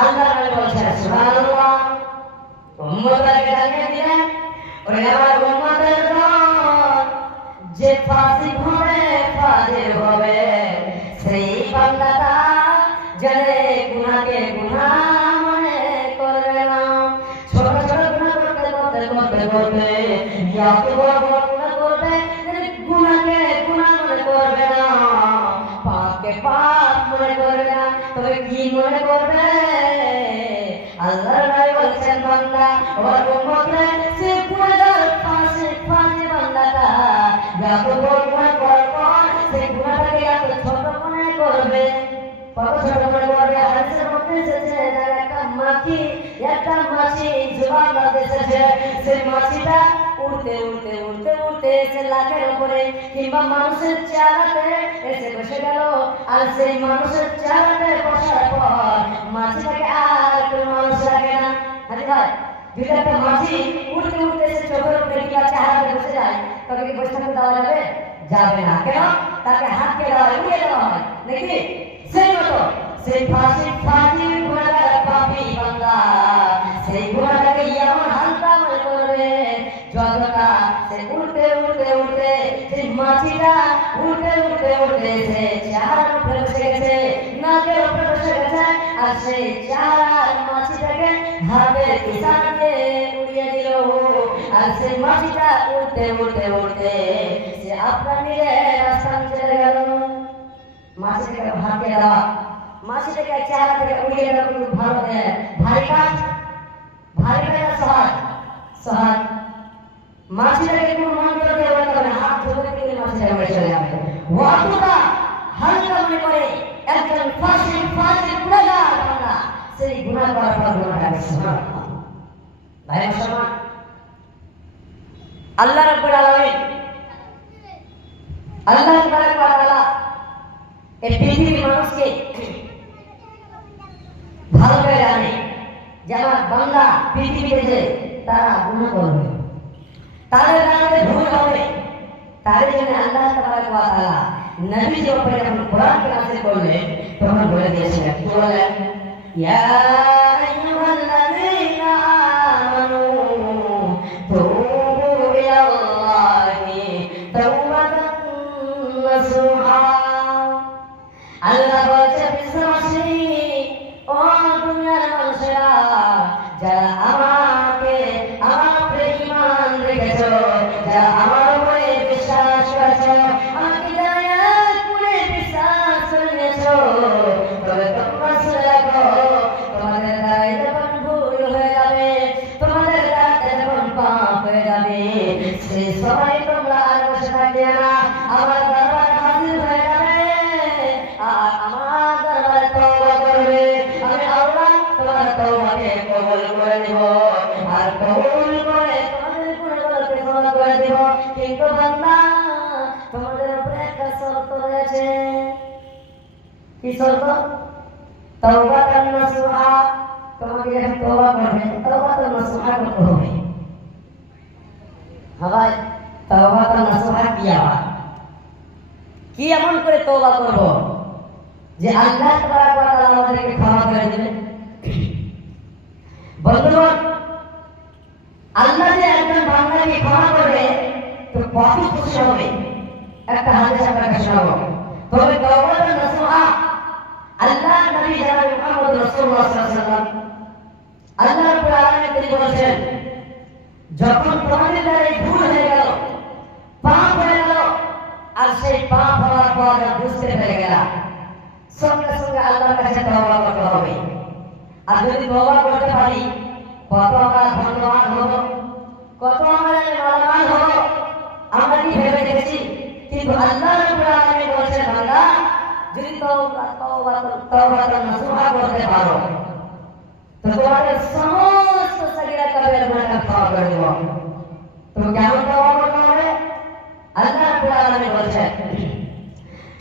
আল্লাহ নবী বলেছেন সুবহানাল্লাহ, উম্মতকে জানিয়ে দিলেন, ওরে আমার উম্মতের দল, যে ফাসিক হবে ফাজিল হবে, সেই বান্দাটা জানে গুনাহকে গুনাহ মনে করবে না। ছোট ছোট গুনাহ করতে করতে করতে করতে এত বড় বড় গুনাহ করবে, গুনাহকে গুনাহ মনে করবে না, পাপকে পাপ মনে করবে না, তবে কি মনে করবে? আল্লাহর নবী বলেছেন বান্দা ওর উম্মতে সে গুনাহগার ফাসিক বান্দাটা যত বড় গুনাহ করবে সেই গুনাহটাকে এত ছোট মনে করবে, কত ছোট মনে করবে। হাদিসের মধ্যে এসেছে একটা মাছি জবান দিতেছে, সেই মাছিটা উড়তে উড়তে উড়তে উড়তে এসে লাখের উপরে কিংবা মানুষের চেহারাতে এসে বসে গেল, আর সেই মানুষের চেহারাতে বসার পর মাছিটাকে আর কোনো মানুষ রাখে না। হাজি ভাই, যদি একটা মাছি উড়তে উড়তে এসে চোখের উপরে কিংবা চেহারাতে বসে যায়, তাকে কি বসে থাকতে দেওয়া যাবে? যাবে না। কেন? তাকে হাতকে দেওয়া হয়, উড়িয়ে দেওয়া হয় নাকি? সেই মতো সেই ফাজিল গুনাহগার পাপী বান্দা সেই গুনাহটাকে এমন হালকা মনে করবে যতটা সে উড়তে উড়তে উড়তে সেই মাছিটা উড়তে উড়তে উড়তে সে চেহারার উপরে বসে গেছে, নাকের উপরে বসে গেছে, আর সেই চেহারার মাছিটাকে হাতের ইশারা দিয়ে উড়িয়ে দিল। আর সেই মাটিটা উঠতে উঠতে উঠতে সে আপনার নিজের স্থান চলে গেল। মাটিটাকে ভাঙিয়ে দেওয়া, মাটিটাকে চেহারা থেকে উড়িয়ে দেওয়া কিন্তু ভালো ভারী কাজ, ভারী কাজ সহজ সহজ। মাটিটাকে কোনো মন্ত্র দিয়ে বলতে হবে না, হাত ধরে দিলে মাটিটা উড়ে চলে যাবে। অতটা হালকা মনে করে একজন ফাঁসি গুণাগার বান্দা সেই গুনাহ করার পর গুনাহটা সুবহানাল্লাহ। ভাই মুসলমান, আল্লাহ রাব্বুল আলামিন আল্লাহ তাবারক ওয়া তাআলা এই পৃথিবীর মানুষকে ভালো করে জানে যে আমার বান্দা পৃথিবীতে যে তারা গুনাহ করবে, তাদের কারণে ভুল হবে, তার জন্য আল্লাহ তাবারক ওয়া তাআলা নবীর উপরে যখন কোরআনকে নাযিল করলেন তখন বলে দিয়েছিলেন, কি বলেন? ইয়া আইয়ুহাল্লাযীনা আমানু তুবু ইলাল্লাহি তাওবাতান নাসুহা। আল্লাহ বলছে বিশ্বাসী ও দুনিয়ার মানুষেরা, যারা আমাকে আমার উপরে ঈমান রেখেছো, যারা আমার উপরে বিশ্বাস করেছো, আমাকে যারা এক করে বিশ্বাস করেছো, তবে তোমরা শুনে রাখো তোমাদের দ্বারা যখন ভুল হয়ে যাবে, তোমাদের দ্বারা যখন পাপ হয়ে যাবে, সেই সময় তোমরা আর বসে থাকবে না, আমার দরবারে হাজির হয়ে যাবে আর আমার দরবারে তওবা করবে। আমি আল্লাহ তোমার তওবাকে কবুল করে দেব আর কবুল করে তোমাদের গুনাহগুলোকে ক্ষমা করে দেব। কিন্তু বান্দা, তোমাদের উপরে একটা শর্ত রয়েছে। কি শর্ত? তাওবাতান নাসুহা। তোমাকে যখন তওবা করবে, তাওবাতান নাসুহা করতে হবে। হ্যাঁ ভাই, তাওবাতান নাসুহা কি আবার? কি এমন করে তওবা করব যে আল্লাহ তাবারক ওয়া তাআলা আমাদেরকে ক্ষমা করে দিবেন? বন্ধুগণ, আল্লাহ যে একজন বান্দাকে ক্ষমা করবে তো কত খুশি হবে। একটা হাদিস আপনাকে শোনাবো। তবে তাওবাতান নাসুহা আল্লাহ নবী জনাব মুহাম্মদ রাসূলুল্লাহ সাল্লাল্লাহু আলাইহি ওয়াসাল্লাম আল্লাহ রাব্বুল আলামিন তিনি বলেছেন, যখন তোমাদের দ্বারা ভুল হয়ে গেল, পাপ হয়ে গেল, আর সেই পাপ হওয়ার পর বুঝতে পেরে গেলা, সঙ্গে সঙ্গে আল্লাহর কাছে তওবা করতে হবে। আর যদি তওবা করতে পারি, কত আমরা ধন্যবাদ হব, কত আমরা মালামাল হব, আমরা কি ভেবে দেখেছি? কিন্তু আল্লাহ রাব্বুল আলামিন বলেছেন, বান্দা যদি তাওবাতান নাসুহা করতে পারো তো তোমাদের সমস্ত সগীরা কবিরা গুনাহ ক্ষমা করে দেব। তো কেমন তওবা করতে হবে? আল্লাহ রাব্বুল আলামিন বলেছেন,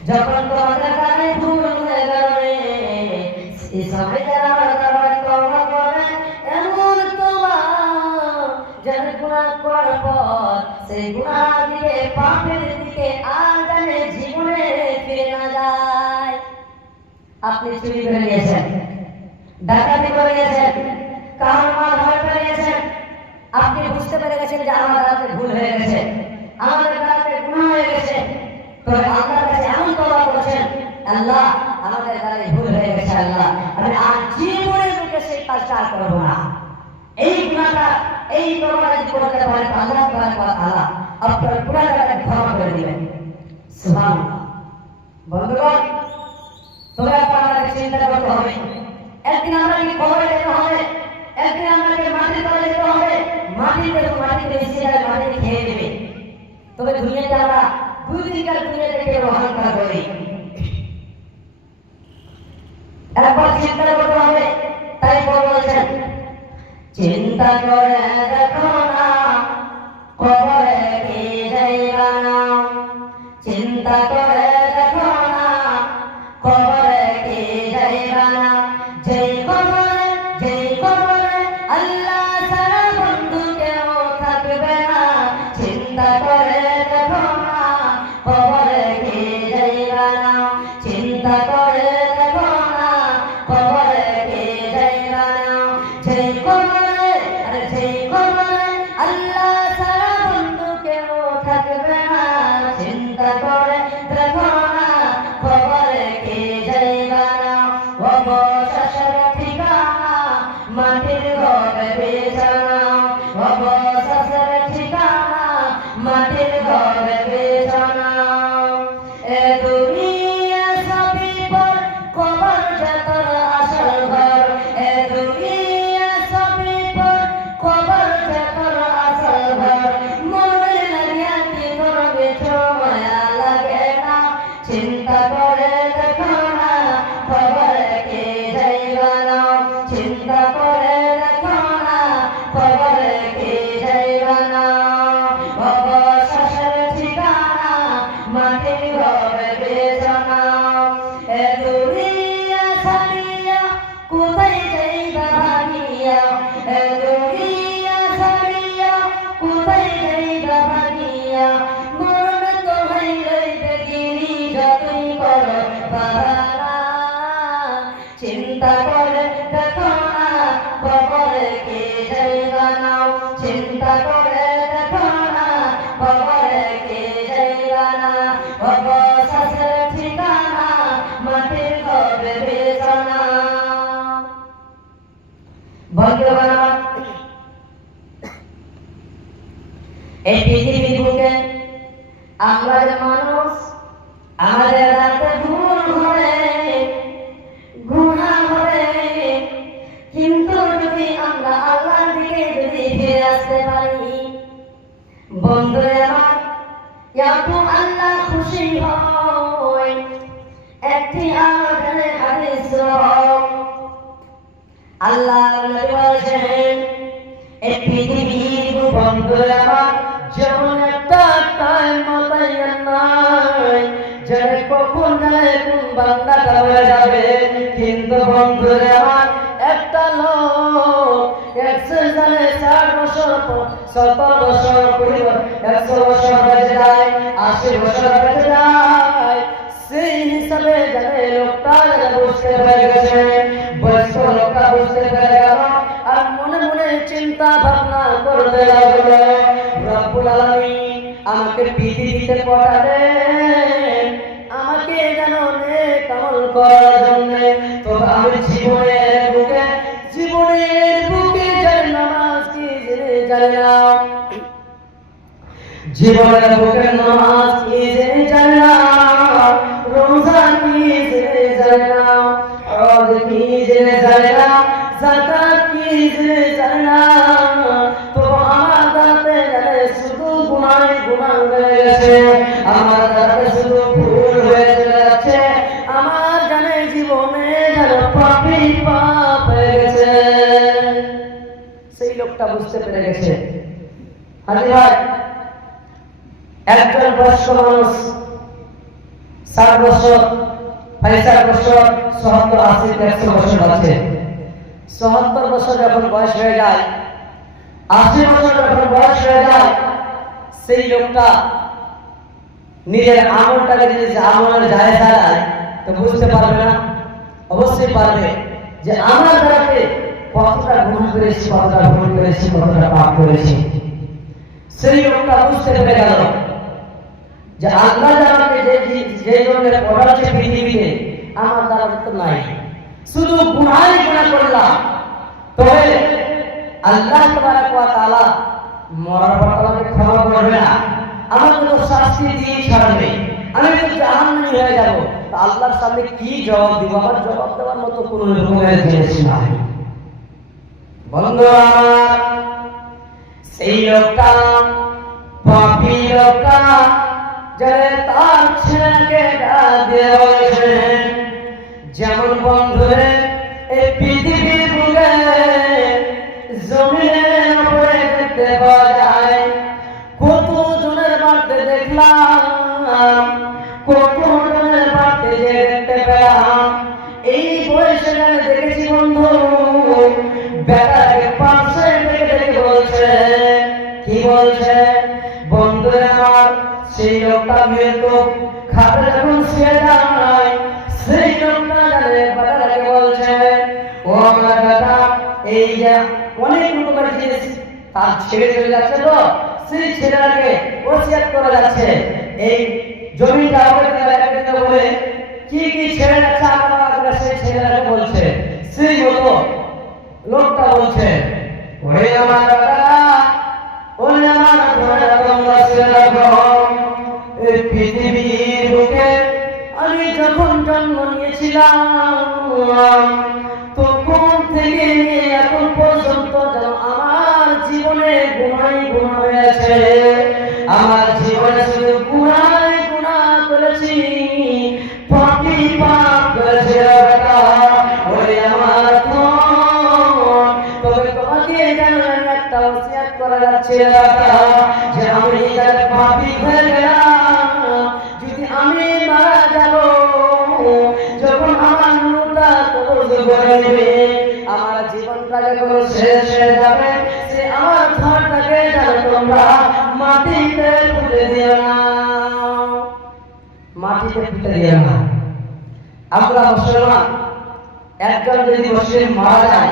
যখন তোমাদের কাছে ভুল হয়ে যাবে, সেই সময় যারা আমার দরবারে তওবা করে, এমন তওবা যেন গুনাহ করার পর সেই গুনাহ থেকে, পাপের দিকে আর যেন জীবনে ফিরে না যায়। আপনি চুরি করে নিয়েছেন, ডাকাতি করে নিয়েছেন, কারোর মাল হয়ে করে নিয়েছেন, আপনি বুঝতে পেরে গেছেন যে আমার দ্বারাতে ভুল হয়ে গেছে, আমাদের দ্বারাতে গুনাহ হয়ে গেছে, তবে আল্লাহর কাছে এমন তওবা করেছেন, আল্লাহ আমাদের দ্বারাই ভুল হয়ে গেছে, আল্লাহ আমি আর জীবনে মুখে সেই কাজটা আর করবো না। এই গুনাহটা, এই তওবা যদি করতে পারেন, আল্লাহ তাবারক ওয়া তাআলা আপনার গুনাহটাকে ক্ষমা করে দিবেন। সুবহানাল্লাহ। বন্ধুগণ, তবে আপনাকে চিন্তা করতে হবে, একদিন আমাকে কবরে যেতে হবে, একদিন আমাকে মাটির তলে যেতে হবে, মাটিতে মিশে যাবে, মাটিতে খেয়ে নেবে। তবে দুনিয়াতে আমরা দুই দিনকার দুনিয়াতে কেউ অহংকার করি। একবার চিন্তা করতে হবে। তাই বলেছেন, চিন্তা করে দেখো না কবরে কি যাইবা না, চিন্তা করে দেখো না কবরে কি যাইবা না, যেই কবরে আল্লাহ ছাড়া বন্ধু কেউ থাকবে না, চিন্তা করে দেখো না কবরে কি যাইবা না, চিন্তা করে দেখো না কবরে কি যাইবা না, যেই কবরে আল্লাহ ছাড়া বন্ধু কেউ থাকবে না, চিন্তা করে দেখো না কবরে কি যাইবা না, অবশেষের ঠিকানা মাটির ঘরে বিছানা, অবশেষের চিন্তা করে দেখো না কবরে কে যাইবা না অবশেষের ঠিকানা মাটির ঘরে বিছানা বন্ধুগণ এই পৃথিবীর বুকে আমরা যে মানুষ আমাদের রাতে ভুল হবে গুনাহ হবে কিন্তু যদি আমরা আল্লাহর দিকে যদি ফিরে আসতে পারি বন্ধুরা আমার এত আল্লাহ খুশি হয় একটি আমাদের হাদিস আল্লাহ নবী বলেছেন এই পৃথিবীর বন্ধুরা আমার যেমন একটা টাইম মতাইয়া নাই যে কখন জানে কোন বান্দাটা হয়ে যাবে কিন্তু বন্ধুরা আমার একটা লোক 100 জানে 60 বছর 70 বছর 100 বছর বেঁচে যায় 80 বছর বেঁচে যায় সেই হিসাবে জানে লোকটা জানে বুঝতে পেরে গেছে বয়স্ক লোকটা বুঝতে পেরে গেল আর মনে মনে চিন্তা ভাবনা করতে লাগলো রব্বুল আলামিন আমাকে পৃথিবীতে পাঠালেন আমাকে যেন নেক আমল করার জন্য তবে আমি জীবনের বুকে জানি নামাজ কি জেনে জানি না জীবনের বুকে নামাজ কি জেনে জানি না রোজা কি জেনে জানি না হজ কি জেনে জানি না যাকাত কি জেনে জানি না তো আমার দাঁতে জানে শুধু গুনাহ হয়ে গেছে আমার দাঁতে শুধু ভুল হয়ে যাচ্ছে আমার জানে জীবনে যেন পাপ হয়ে গেছে সেই লোকটা বুঝতে পেরে গেছে হাজি ভাই একজন বয়স্ক মানুষ 60 বছর 65 বছর 70 80 100 বছর আছে 70 বছর যখন বয়স হয়ে যায় 80 বছর যখন বয়স হয়ে যায় সেই লোকটা নিজের আমলটাকে যদি আমলের যায় চালায় তো বুঝতে পারবে না অবশ্যই পারবে যে আমার দ্বারাতে কতটা গুনাহ করেছি কতটা ভুল করেছি কতটা পাপ করেছি সেই লোকটা বুঝতে পেরে গেল যে আল্লাহ আমাকে যে জন্য পড়াচ্ছে পৃথিবীতে আমার দ্বারা তো নাই শুধু গুনাহ করলাম তবে আল্লাহ তাবারক ওয়া তাআলা মরার পর আমাকে ক্ষমা করবে না আমাকে তো শাস্তি দিয়ে ছাড়বে আমি তো জাহান্নামী হয়ে যাব তো আল্লাহর সামনে কি জবাব দিব আমার জবাব দেওয়ার মতো কোনো রকমের জিনিস নাই বন্ধু আমার সেই লোকটা পাপী লোকটা যারা তার ছেলেকে দিয়ে বলেছেন যেমন বন্ধুরে এই পৃথিবীর বুকে জমিনের উপরে দেখতে পাওয়া যায় কত জনের বাড়িতে দেখলাম কত জনের বাড়িতে দেখতে পেলাম এই বয়সে দেখেছি বন্ধু বেটাকে পাশে দেখে বলছে কি বলছে বন্ধুরে আমার সেই লোকটা মৃত খাটে যখন শুয়ে যায় সেই লোকটা জানে বেটাকে বলছে ও আমার বেটা এই যে অনেক রকমের জিনিস তার ছেড়ে চলে যাচ্ছে তো সেই ছেলেটাকে ওসিয়ত করা যাচ্ছে এই জমিটা আমাকে বলে কি কি ছেড়ে যাচ্ছে আমরা সেই ছেলেটাকে বলছে সেই মতো লোকটা বলছে ওরে আমার বেটা ওরে আমার ঘরে তোমরা ছেলে এই পৃথিবীর বুকে আমি যখন জন্ম নিয়েছিলাম তখন থেকে এখন পর্যন্ত আমার জীবনে গুনাহ হয়েছে আমার জীবনে শুধু গুনাহ করেছি পাপ করেছি ওরে আমার তবে তোমাকে যেন একটা ওসিয়ত করা যাচ্ছে যে আমি পাপী হয়ে গেলাম যদি আমি মারা যাব যখন আমার রূহটা কবজ করে নেবে আমার জীবনটা যখন শেষ হয়ে যাবে সে আমার ঘরটাকে যেন তোমরা মাটিতে পুঁতে দিও না মাটিতে পুঁতে দিও না আমরা মুসলমান একজন যদি মুসলিম মারা যায়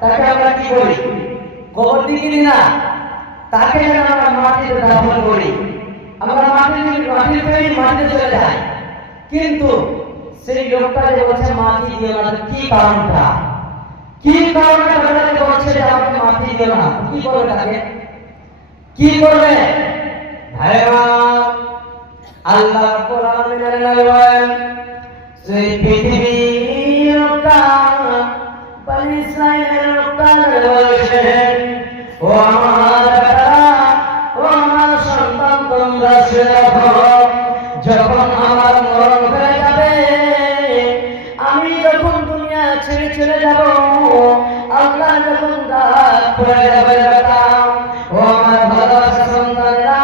তাকে আমরা কি করি কবর দিই না তাকে যেন আমরা মাটিতে দাফন করি। আমরা মাটির তৈরি মাটিতে চলে যাই, কিন্তু সেই লোকটা যে বলছে মাটি দিও না, কি কারণটা, কি কারণে তাকে বলছে যে আমাকে মাটি দিও না, কি করবে তাকে, কি করবে? ভাইরা, আল্লাহ রাব্বুল আলামিনের নবী বলেন, সেই পৃথিবীর লোকটা বনি ইসরাইলের লোকটা বলেছেন, ও আমার বেটারা, ও আমার সন্তান, তোমরা শুনে রাখো, যখন আমার মরণ হয়ে যাবে, আমি যখন দুনিয়া ছেড়ে চলে যাব, আল্লাহ যখন ডাক পড়ে যাবে, বেটা ও আমার ভালোবাসা সন্তানেরা,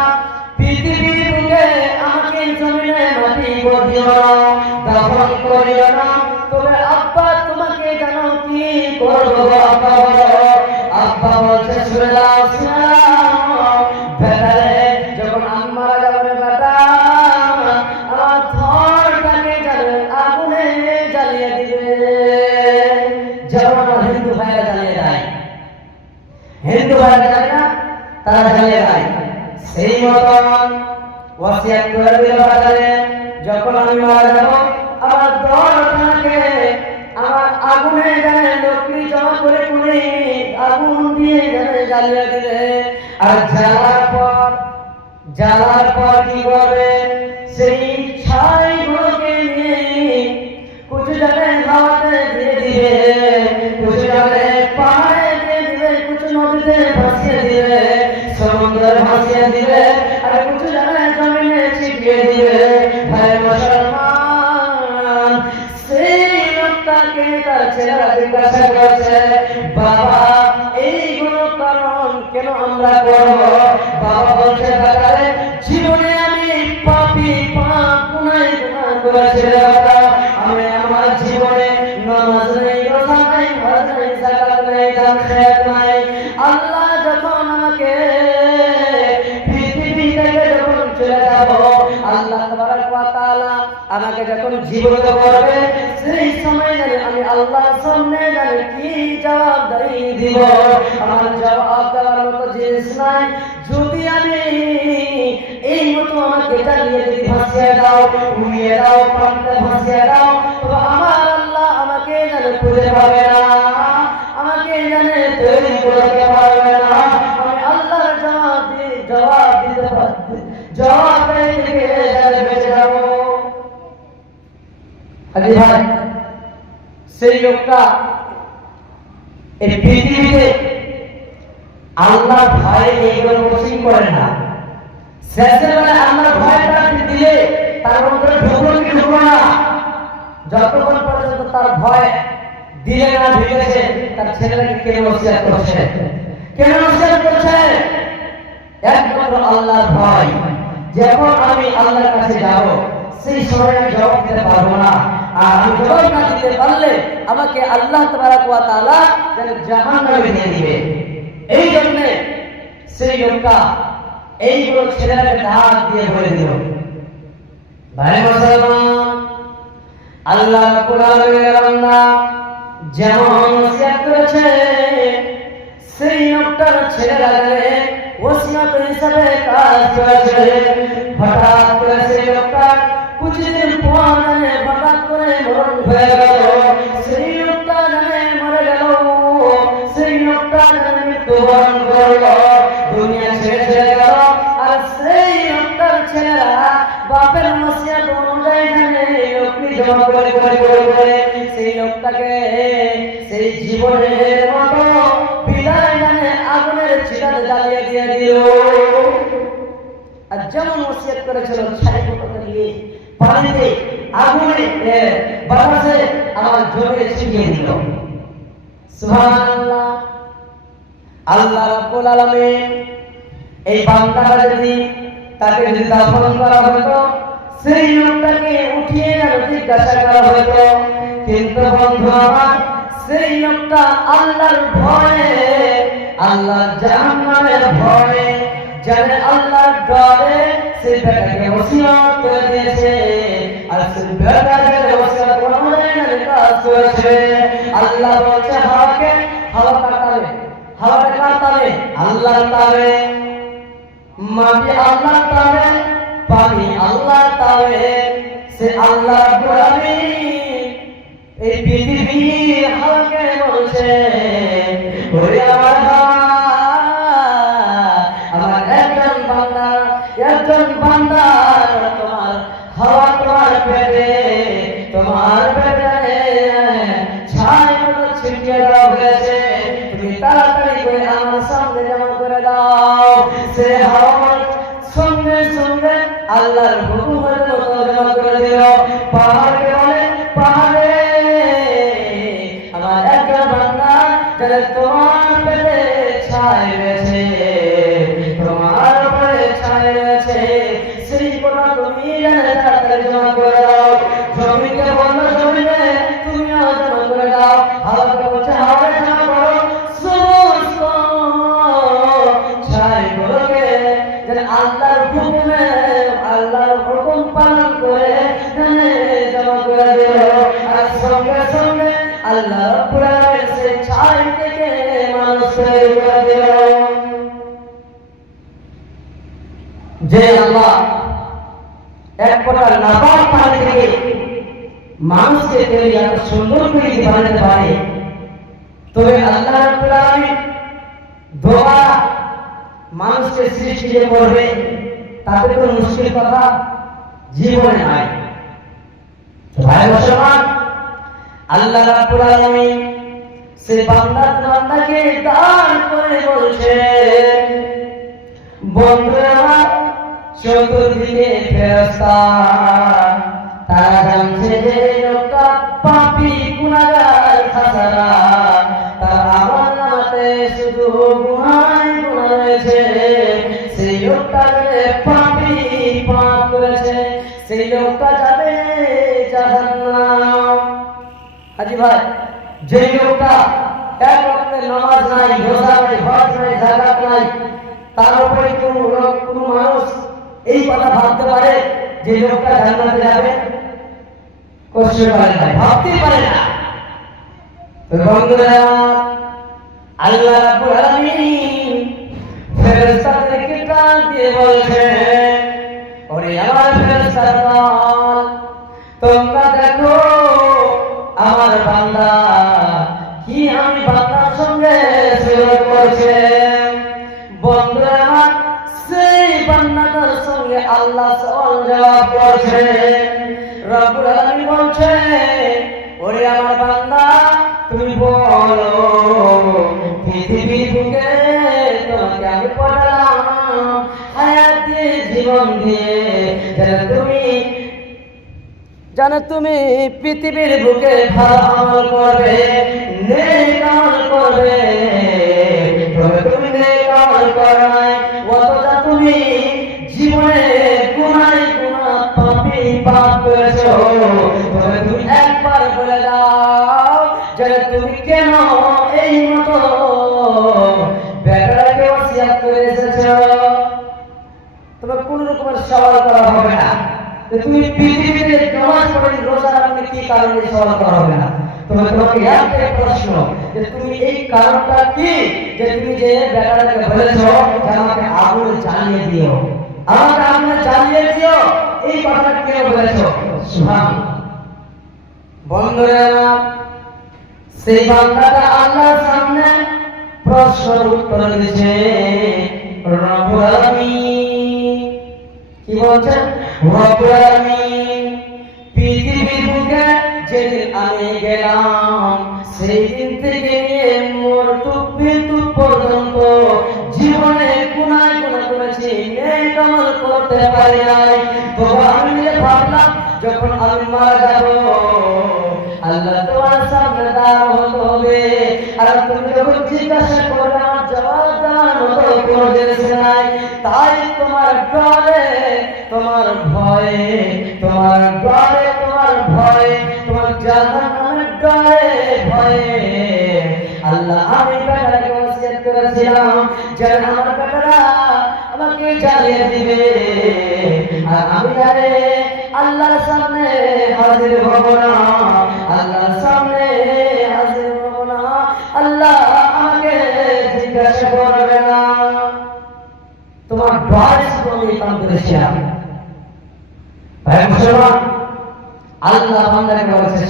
পৃথিবীর বুকে আমাকে জমিনে মাটি দিও না, দাফন করিও না, তবে আব্বা তোমাকে জানো কি করবো? আব্বা বলো, আব্বা বলছে শুনে দাও, শুনে দাও বেটারে, যখন আমি মারা যাবো রে বেটা, আমার ধরটাকে আগুনে জ্বালিয়ে দিবে, যেমন আমার হিন্দু ভাইরা জ্বালিয়ে দেয়, হিন্দু ভাইরা জানে না, তারা জ্বালিয়ে দেয়, সেই মতন ওয়াসিয়াত করে দিল বাজারে, যখন আমি মারা যাব, আমার ধরটাকে আমার আগুনে জানে লকড়ি জমা করে করে আগুন দিয়ে জানে জ্বালিয়ে দিবে। আর জ্বালার পর কি করবে? সেই ছাইগুলোকে নিয়ে কিছু জায়গায় হাওয়াতে দিয়ে দিবে, কিছু জায়গায় পাহাড়ে দিয়ে দিবে, কিছু নদীতে ভাসিয়ে দিবে, সমুদ্রে ভাসিয়ে দিবে, আর কিছু জায়গায় জমিনে ছিটিয়ে দিবে। ভাই মুসলমান, সেই লোকটাকে তার ছেলেরা জিজ্ঞাসা করছে, বাবা এইগুলো কারণ কেন আমরা করব? বাবা বলছে, বাবারে জীবনে আমি পাপী পাপ গুনাহ করেছিলাম, আমি আমার জীবনে নামাজ নেই, রোজা নেই, হজ নেই, যাকাত নেই, দান খেয়াত নাই। আল্লাহ যখন আমাকে পৃথিবী থেকে যখন চলে যাব, আল্লাহ তাবারক ওয়া তাআলা আমাকে যখন জীবিত করবে, সেই সময় জানি আমি আল্লাহর সামনে জানি কি জবাবদারি দিব। আমার জবাব দেওয়ার মতো জিনিস নাই। যদি আমি এই মতো আমাকে জ্বালিয়ে যদি ভাসিয়ে দাও, উড়িয়ে দাও, পানিতে ভাসিয়ে দাও, তবে আমার আল্লাহ আমাকে জানে খুঁজে পাবে না, আমাকে জানে তৈরি করতে পারবে না। আমি আল্লাহর জবাব দিতে পারবো, জবাব থেকে জানে বেঁচে যাবো। আরে ভাই, সেই লোকটা এই পৃথিবীতে আল্লাহর ভয়ে এইগুলো কোচিং করে না, শেষের বেলা আল্লাহর ভয়টা দিলে তার মধ্যে ঢুকলো কি ঢুকলো না, যতক্ষণ পর্যন্ত তার ভয় দিলে না ঢুকেছে, তার ছেলেটাকে কেন ওসিয়ত করছে, কেন ওসিয়ত করছে? একমাত্র আল্লাহর ভয়। যখন আমি আল্লাহর কাছে যাব, সেই সময় আমি জবাব দিতে পারবো না, আর আমি জবাব না দিতে পারলে আমাকে আল্লাহ তাবারক ওয়া তাআলা জাহান্নামে দিয়ে দিবে। এই জন্য সেই লোকটা এইগুলো ছেলেটাকে ডাক দিয়ে বলে দিল, ভাই মুসলমান, আল্লাহ রাব্বুল আলামিনের বান্দা যেমন ওসিয়ত করেছে, সেই লোকটার ছেলেরা জানে ওসিয়ত হিসাবে কাজ করেছে। হঠাৎ করে সেই লোকটা কিছুদিন পর জানে হঠাৎ করে মরণ হয়ে গেল, সেই লোকটা জানে মরে গেল, সেই লোকটা জানে মৃত্যুবরণ করলো, দুনিয়া ছেড়ে চলে গেল। আর সেই লোকটার ছেলেরা বাপের ওসিয়ত অনুযায়ী জানে লকড়ি জমা করে করে করে করে সেই লোকটাকে সেই জীবনের মতো বিদায় জানে আগুনের চিতাতে জ্বালিয়ে দিয়ে দিল। আর যেমন ওসিয়ত করেছিল, ছাইগুলোকে নিয়ে পানিতে আগুনে বাতাসে আমার জমিয়ে ছিটিয়ে দিল। সুবহানাল্লাহ। আল্লাহ রাব্বুল আলামিন এই বান্দাটা যদি তাকে যদি দাফন করা হতো, সেই লোকটাকে উঠিয়ে জিজ্ঞাসা করা হতো, কিন্তু বন্ধু আমার সেই লোকটা আল্লাহর ভয়ে, আল্লাহর জাহান্নামের ভয়ে জানে, আল্লাহর ডরে সেই বেটাকে ওসিয়ত করে দিয়েছে। আর সেই বেটাকে ওসিয়ত অনুযায়ী কাজ করেছে। আল্লাহ বলছে হাওয়াকে, হাওয়া কাটাবে, হাওয়াটা কাটাবে, আল্লাহ তাবে মাটি আল্লাহ তাবে, পানি আল্লাহ তাবে, সে আল্লাহ রাব্বুল আলামিন এই পৃথিবীর হালকে বলছে, ওরে আমার আমার একজন বান্দা তোমার হাওয়া তোমার পেটে ছাই মতো ছিটিয়ে দেওয়া হয়েছে, তুমি তাড়াতাড়ি করে আমার সামনে জমা করে দাও। সে হাওয়া সঙ্গে সঙ্গে আল্লাহর হুকুমের মতো জমা করে দিল। পাহাড়কে বলে, পাহাড়ে আমার একজন বান্দা যারা তোমার পেটে ছাই রয়েছে, তোমার উপরে ছাই রয়েছে, সেই কথা তুমি জানে তাড়াতাড়ি জমা করে দাও। জমিকে বললো, জমিনে তুমিও জমা করে দাও। হাওয়াকে বলছে, হাওয়া জমা করো। সমস্ত ছাইগুলোকে যেন আল্লাহর হুকুমে, আল্লাহর হুকুম পালন করে জমা করে দিল। আর সঙ্গে সঙ্গে আল্লাহ রাব্বুল আলামিন সেই ছাই থেকে মানুষ তৈরি করে দিল। যে আল্লাহ এক ফোঁটা নাপাক পানি থেকে মানুষকে তৈরি এত সুন্দর করে বানাতে পারে, তবে আল্লাহ রাব্বুল আলামিন দোয়া মানুষকে সৃষ্টি যে করবে তাতে কোনো মুশকিল কথা জীবনে নাই। ভাই মুসলমান, আল্লাহ রাব্বুল আলামিন সে বান্দাকে দান করে বলছে, বন্ধু আমার চতুর্দিকে ফেরেশতা, তারা জানছে যে লোকটা পাপী গুনাহগার খাসারা, তার আমল নামাতে শুধু গুনাহ রয়েছে। সেই লোকটা যে পাপী, পাপ করেছে, সেই লোকটা যাবে জাহান্নাম। হাজি ভাই, যে লোকটা এক ওয়াক্তের নামাজ নাই, রোজা নাই, হজ নাই, যাকাত নাই, তার উপরে কোনো মানুষ এই কথা ভাবতে পারে যে লোকটা জান্নাতে যাবে? করতে পারে না, ভাবতে পারে না। বন্ধুরা, আল্লাহ রাব্বুল আলামিন ফেরেশতাদেরকে ডাক দিয়ে বলছে, ওরে আমার ফেরেশতারা, তোমরা দেখো আমার বান্দা কি আমি বান্দার সঙ্গে সেবা করছে। বন্ধুরা আমার, সেই বান্দাটার সঙ্গে আল্লাহ সওয়াল জবাব করছে। রব্বুল আলামিন বলছে, ওরে আমার বান্দা, তুমি বলো পৃথিবীর বুকে তোমাকে আমি পাঠালাম হায়াত দিয়ে, জীবন দিয়ে, জানো তুমি পৃথিবীর বুকে ভালো আমল করবে, নেক আমল করবে, তবে তুমি নেক আমল করো নাই, অথচ তুমি জীবনে গুনাহ পাপী পাপ করেছো। তবে তুমি একবার বলে দাও যে তুমি কেন এই মতো বেটাকে ওসিয়ত করে এসেছো। তবে কোন রকমের সওয়াল করা হবে না তুমি পৃথিবীতে নামাজ পড়ে রোজা রাখলে কি কারণে সওয়াল করা হবে না। তবে তোমাকে একটাই প্রশ্ন, যে তুমি এই কারণটা কি, যে তুমি যে বেটাকে বলেছো যে আমাকে আগুন জ্বালিয়ে দিও, আমাকে আগুন জ্বালিয়ে দিও, এই কথাটা কেন বলেছো? সুবহানাল্লাহ। বন্ধুরা, সেই বান্দাটা আল্লাহর সামনে প্রশ্নের উত্তর দিয়েছে। রব্বুল আলামিন কি বলছেন? রব্বুল আলামিন পৃথিবীর বুকে যেদিন আমি গেলাম, সেই দিন থেকে মৃত্যু পর্যন্ত জীবনে গুনাহ করেছি, নেক আমল করতে পারি নাই। তবে আমি ভাবলাম যখন আমি মারা যাব, আল্লাহ তোমার সামনে দাঁড় হতে হবে, আর তুমি যখন জিজ্ঞাসা করবে আমার জবাব দেওয়ার মতো কোনো জিনিস নাই। তাই তোমার ডরে, তোমার ভয়ে, তোমার ডরে, তোমার ভয়ে, তোমার জাহান্নামের ডরে ভয়ে আল্লাহ আমি বেটাকে ওসিয়ত করেছিলাম যে আমার বেটারা আমাকে জ্বালিয়ে দিবে, আর আমি জানি আল্লাহর সামনে হাজির হব না, আল্লাহর সামনে হাজির হব না, আল্লাহ আমাকে জিজ্ঞাসা করবে না। তোমার ডয়েস বলে কাম করেছিলাম। ভাই মুসলমান, আল্লাহ বান্দাকে বলছে,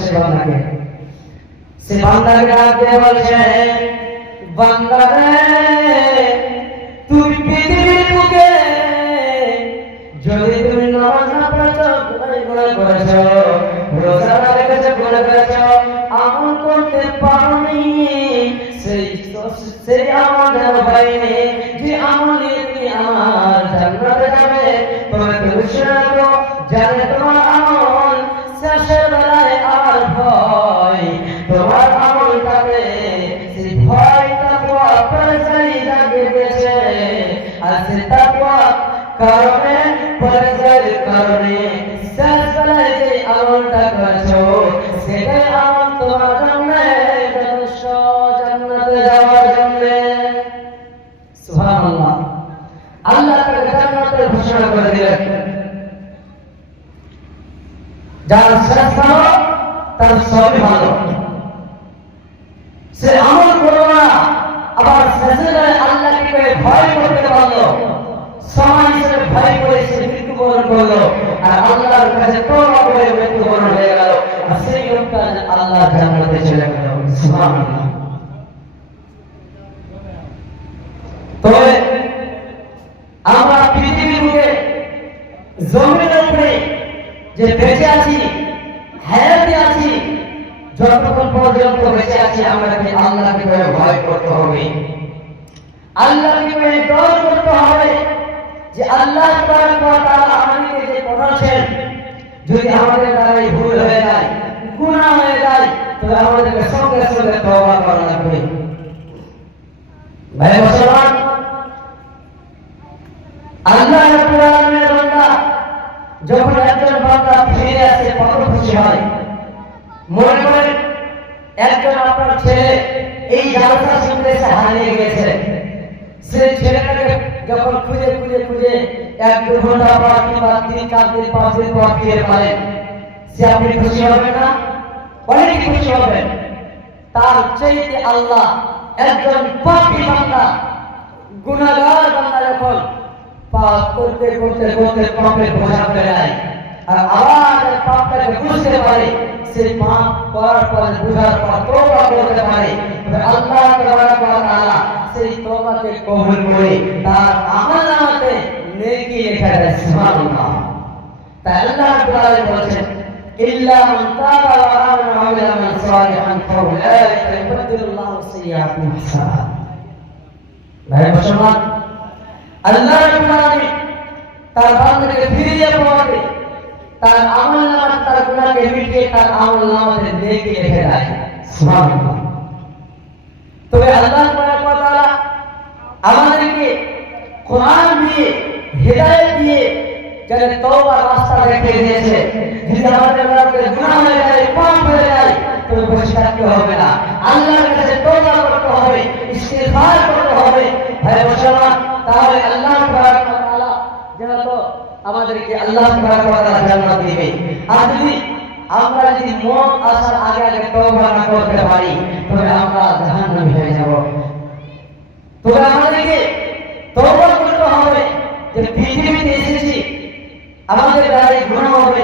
সে বান্দাকে ডাক দিয়ে বলছে, বান্দা রে, তুমি পৃথিবীর বুকে যদি তুমি নামাজ না পড়ছো, গুনাহ করেছো, রোজা না রেখেছো, গুনাহ করেছো, আমল করতে পারোনি, সেই আমল যেন হয়নি যে আমল নিয়ে তুমি আমার জান্নাতে যাবে। তবে তুমি শুনে রাখো, জানে তোমার আমল শেষের বেলায় আর ভয়, তোমার আমলটাতে সেই ভয় তাকওয়া পরেশানি জাগিয়ে দিয়েছে। আর সে তাকওয়া কারণে, পরেশানির কারণে শেষ বেলায় যে আমলটা করেছো, সেটাই আমল তোমার জন্য যথেষ্ট জান্নাতে যাওয়ার জন্য। সুবহানাল্লাহ, আল্লাহ তাকে জান্নাতের ঘোষণা করে দিলেন। যার শেষ ভালো তার সবই ভালো। সে আমল করলো না, আবার শেষে আল্লাহকে ভয় করতে পারলো, সময় হিসেবে ভয় করে সে মৃত্যুবরণ করলো, আর আল্লাহর কাছে তওবা করে মৃত্যুবরণ হয়ে গেল, আর সেই লোকটা আল্লাহ জান্নাতে চলে গেল। সুবহানাল্লাহ। তবে আমরা পৃথিবীর বুকে জমিনের উপরে যে বেঁচে আছি, হায়াতে আছি, যতক্ষণ পর্যন্ত বেঁচে আছি আমাদেরকে আল্লাহকে ভয় করতে হবে, আল্লাহকে ডর করতে হবে যে আল্লাহ তাবারক ওয়া তাআলা আমাদেরকে যে পাঠাচ্ছেন, যদি আমাদের দ্বারা ভুল হয়ে যায়, গুনাহ হয়ে যায়, তবে আমাদেরকে সঙ্গে সঙ্গে তওবা করা লাগবে। ভাই মুসলমান, আল্লাহ রাব্বুল আলামিনের বান্দা যখন একজন বান্দা ফিরে আসে কত খুশি হয়। মনে করেন একজন আপনার ছেলে এই জালসা শুনতে এসে হারিয়ে গেছে, সেই ছেলেটাকে যখন খুঁজে খুঁজে খুঁজে 1-2 ঘন্টা পর কিংবা 3-4 দিন 5 দিন পর ফিরে পারেন, সে আপনি খুশি হবেন না? অনেক খুশি হবেন। তার চাইতে আল্লাহ একজন পাপী বান্দা, গুনাহগার বান্দা যখন পাপ করতে করতে করতে পাপের বোঝা হয়ে যায়, আর আবার পাপটাকে বুঝতে পারে, সেই পাপ করার পর বুঝার পর তওবা করতে পারে, তবে আল্লাহ তাবারক ওয়া তাআলা সেই তওবাকে কবুল করে তার আমলনামাতে নেকি লেখা দেয়। সুবহানাল্লাহ। তাই আল্লাহ তাআলা বলেছেন, ইল্লা মান তাবা ওয়া আমানা ওয়া আমিলা আমালান সালিহান ফাউলাইকা ইউবাদদিলুল্লাহু সাইয়্যাতিহিম হাসানাত। ভাই মুসলমান, আল্লাহ রাব্বুল আলামিন তার বান্দাকে ফিরিয়ে পাওয়াতে তার আমলনামা, তার গুনাহকে মিটিয়ে তার আমলনামাতে নেকি লিখে দেয়। সুবহানাল্লাহ। তবে আল্লাহ তাবারক ওয়া তাআলা আমাদেরকে কোরআন দিয়ে, হিদায়াত দিয়ে যাতে তওবার রাস্তা দেখিয়ে দিয়েছে। যদি আমাদের মধ্যে গুনাহ হয়ে যায়, পাপ হয়ে যায়, তবে বসে থাকতে হবে না, আল্লাহর কাছে তওবা করতে হবে, ইস্তিগফার করতে হবে। ভাই মুসলমান, তাহলে আল্লাহ তাবারক ওয়া তাআলা যেহেতু আমাদেরকে আল্লাহ তাবারক ওয়া তাআলা জান্নাত দিবে। আর যদি আমরা যদি মন আসার আগে আগে তওবা না করতে পারি, তবে আমরা জাহান্নামী হয়ে যাব। তবে আমাদেরকে তওবা করতে হবে যে পৃথিবীতে এসেছি, আমাদের দ্বারাই গুনাহ হবে,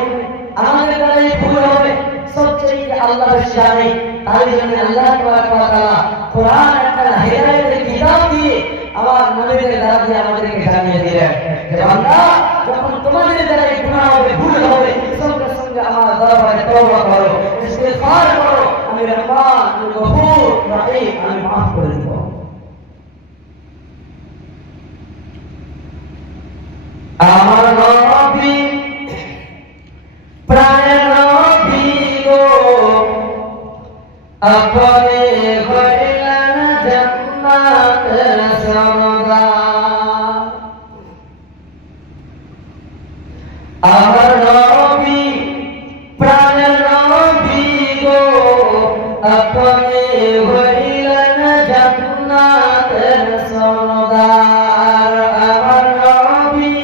আমাদের দ্বারাই ভুল হবে, সবচেয়ে আল্লাহ জানে। তাই জন্য আল্লাহ তাবারক ওয়া তাআলা কোরআন একটা হিদায়াতের কিতাব দিয়ে আমার নবীদের দ্বারা দিয়ে আমাদেরকে জানিয়ে দিলেন যে বান্দা, যখন তোমাদের দ্বারাই গুনাহ হবে, ভুল হবে, সঙ্গে সঙ্গে আমার দরবারে তওবা করো, ইস্তিগফার করো, আমি রহমান, আমি গফুর রহিম, আমি মাফ করে দেব। আমার নবী, প্রাণের নবী গো, আপনি হইলেন জান্নাতের সওদাগর। আমার নবী, প্রাণের নবী গো, আপনি হইলেন জান্নাতের সওদাগর। আমার নবী,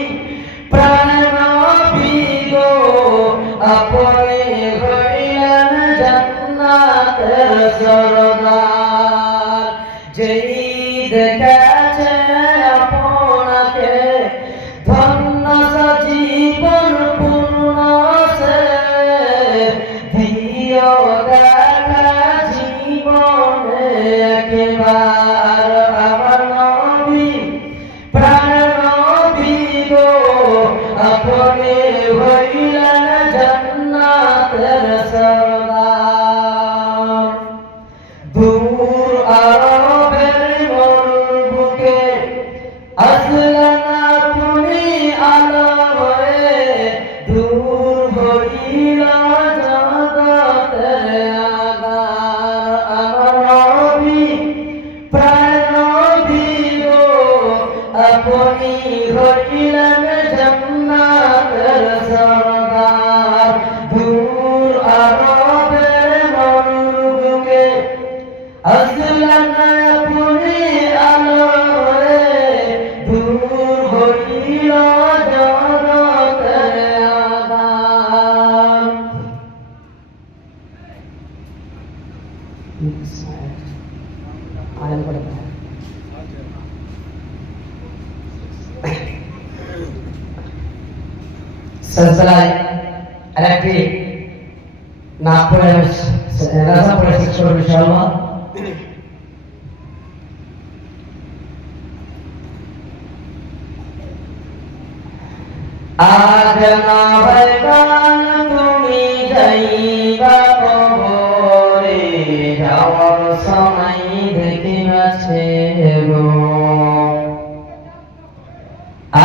প্রাণের সিলসিলায় আরেকটি নাম পড়ে রাজা পড়ে শেষ করবো ইনশাআল্লাহ। আজ না হয় কাল তুমি যাইবা কবরে, যাওয়ার সময় দেখিবাছে গো।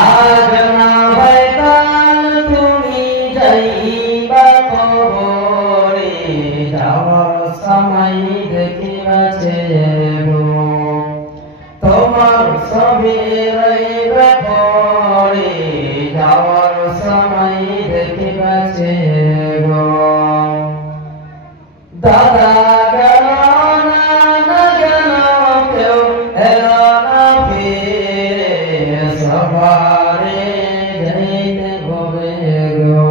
আজ না হয় কাল তুমি যাইবা কবরে, যাওয়ার সময় দেখিবাছে গো। তোমার ছবি রইবে পড়ে, যাওয়ার সময় দেখিবাছে গো। দাদা গেল না গেল কেউ এলো না ফিরে, সবারে যাইতে হবে গো।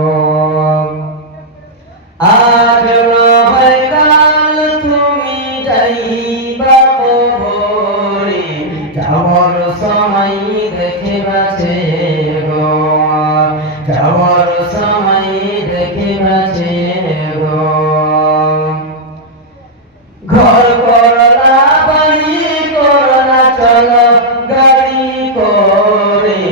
আজ নয় কাল তুমি যাইবা কবরে, যাওয়ার সময় দেখিবাছে গো। যাওয়ার সময় দেখিবাছে গো। ঘর করলা বাড়ি করলা চলো গাড়ি করে,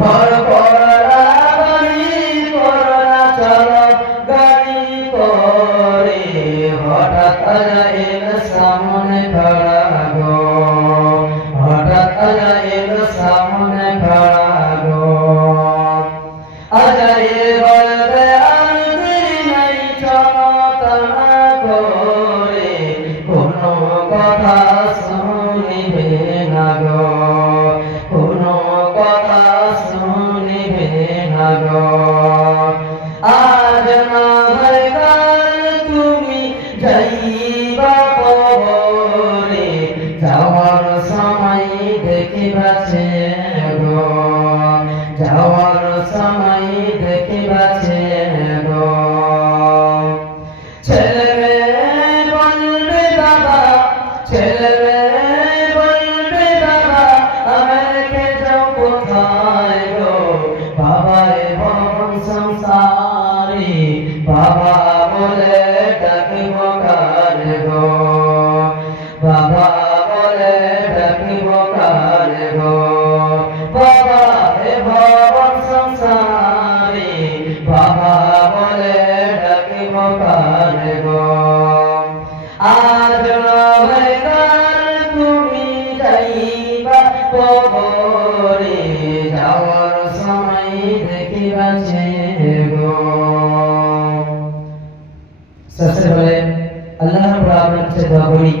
ঘর করলা বাড়ি করলা চলো গাড়ি করে, হঠাৎ এল সামনে খড়া গো। হঠাৎ এল সামনে খড়া গো। আজারে বলবে আর দেরি নাই চমৎনা করে, কোনো কথা শুনিবে না গো। কোনো কথা শুনিবে না গো। আজ না হয় কাল তুমি যাইবা কবরে, যাওয়ার সময় দেখিবাছে গো। যাওয়ার সময় দেখিবাছে গো। ছেলে মেয়ে বলবে বাবা, ছেলে মেয়ে বলবে বাবা, আমাকে যাও কোথায় গো। বাবায় ভবন সংসারে, বাবা বলে ডাকিব কার গো। বাবা বলে ডাকিব কার গো। বাবা হে ভবন সংসারে, বাবা বলে ডাকিব কার গো। আজ নয় কাল তুমি যাইবা কবরে, যাওয়ার সময় দেখিবাছে গো। শেষে বলে আল্লাহ রাব্বুল আলামিনের কাছে দোয়া করি।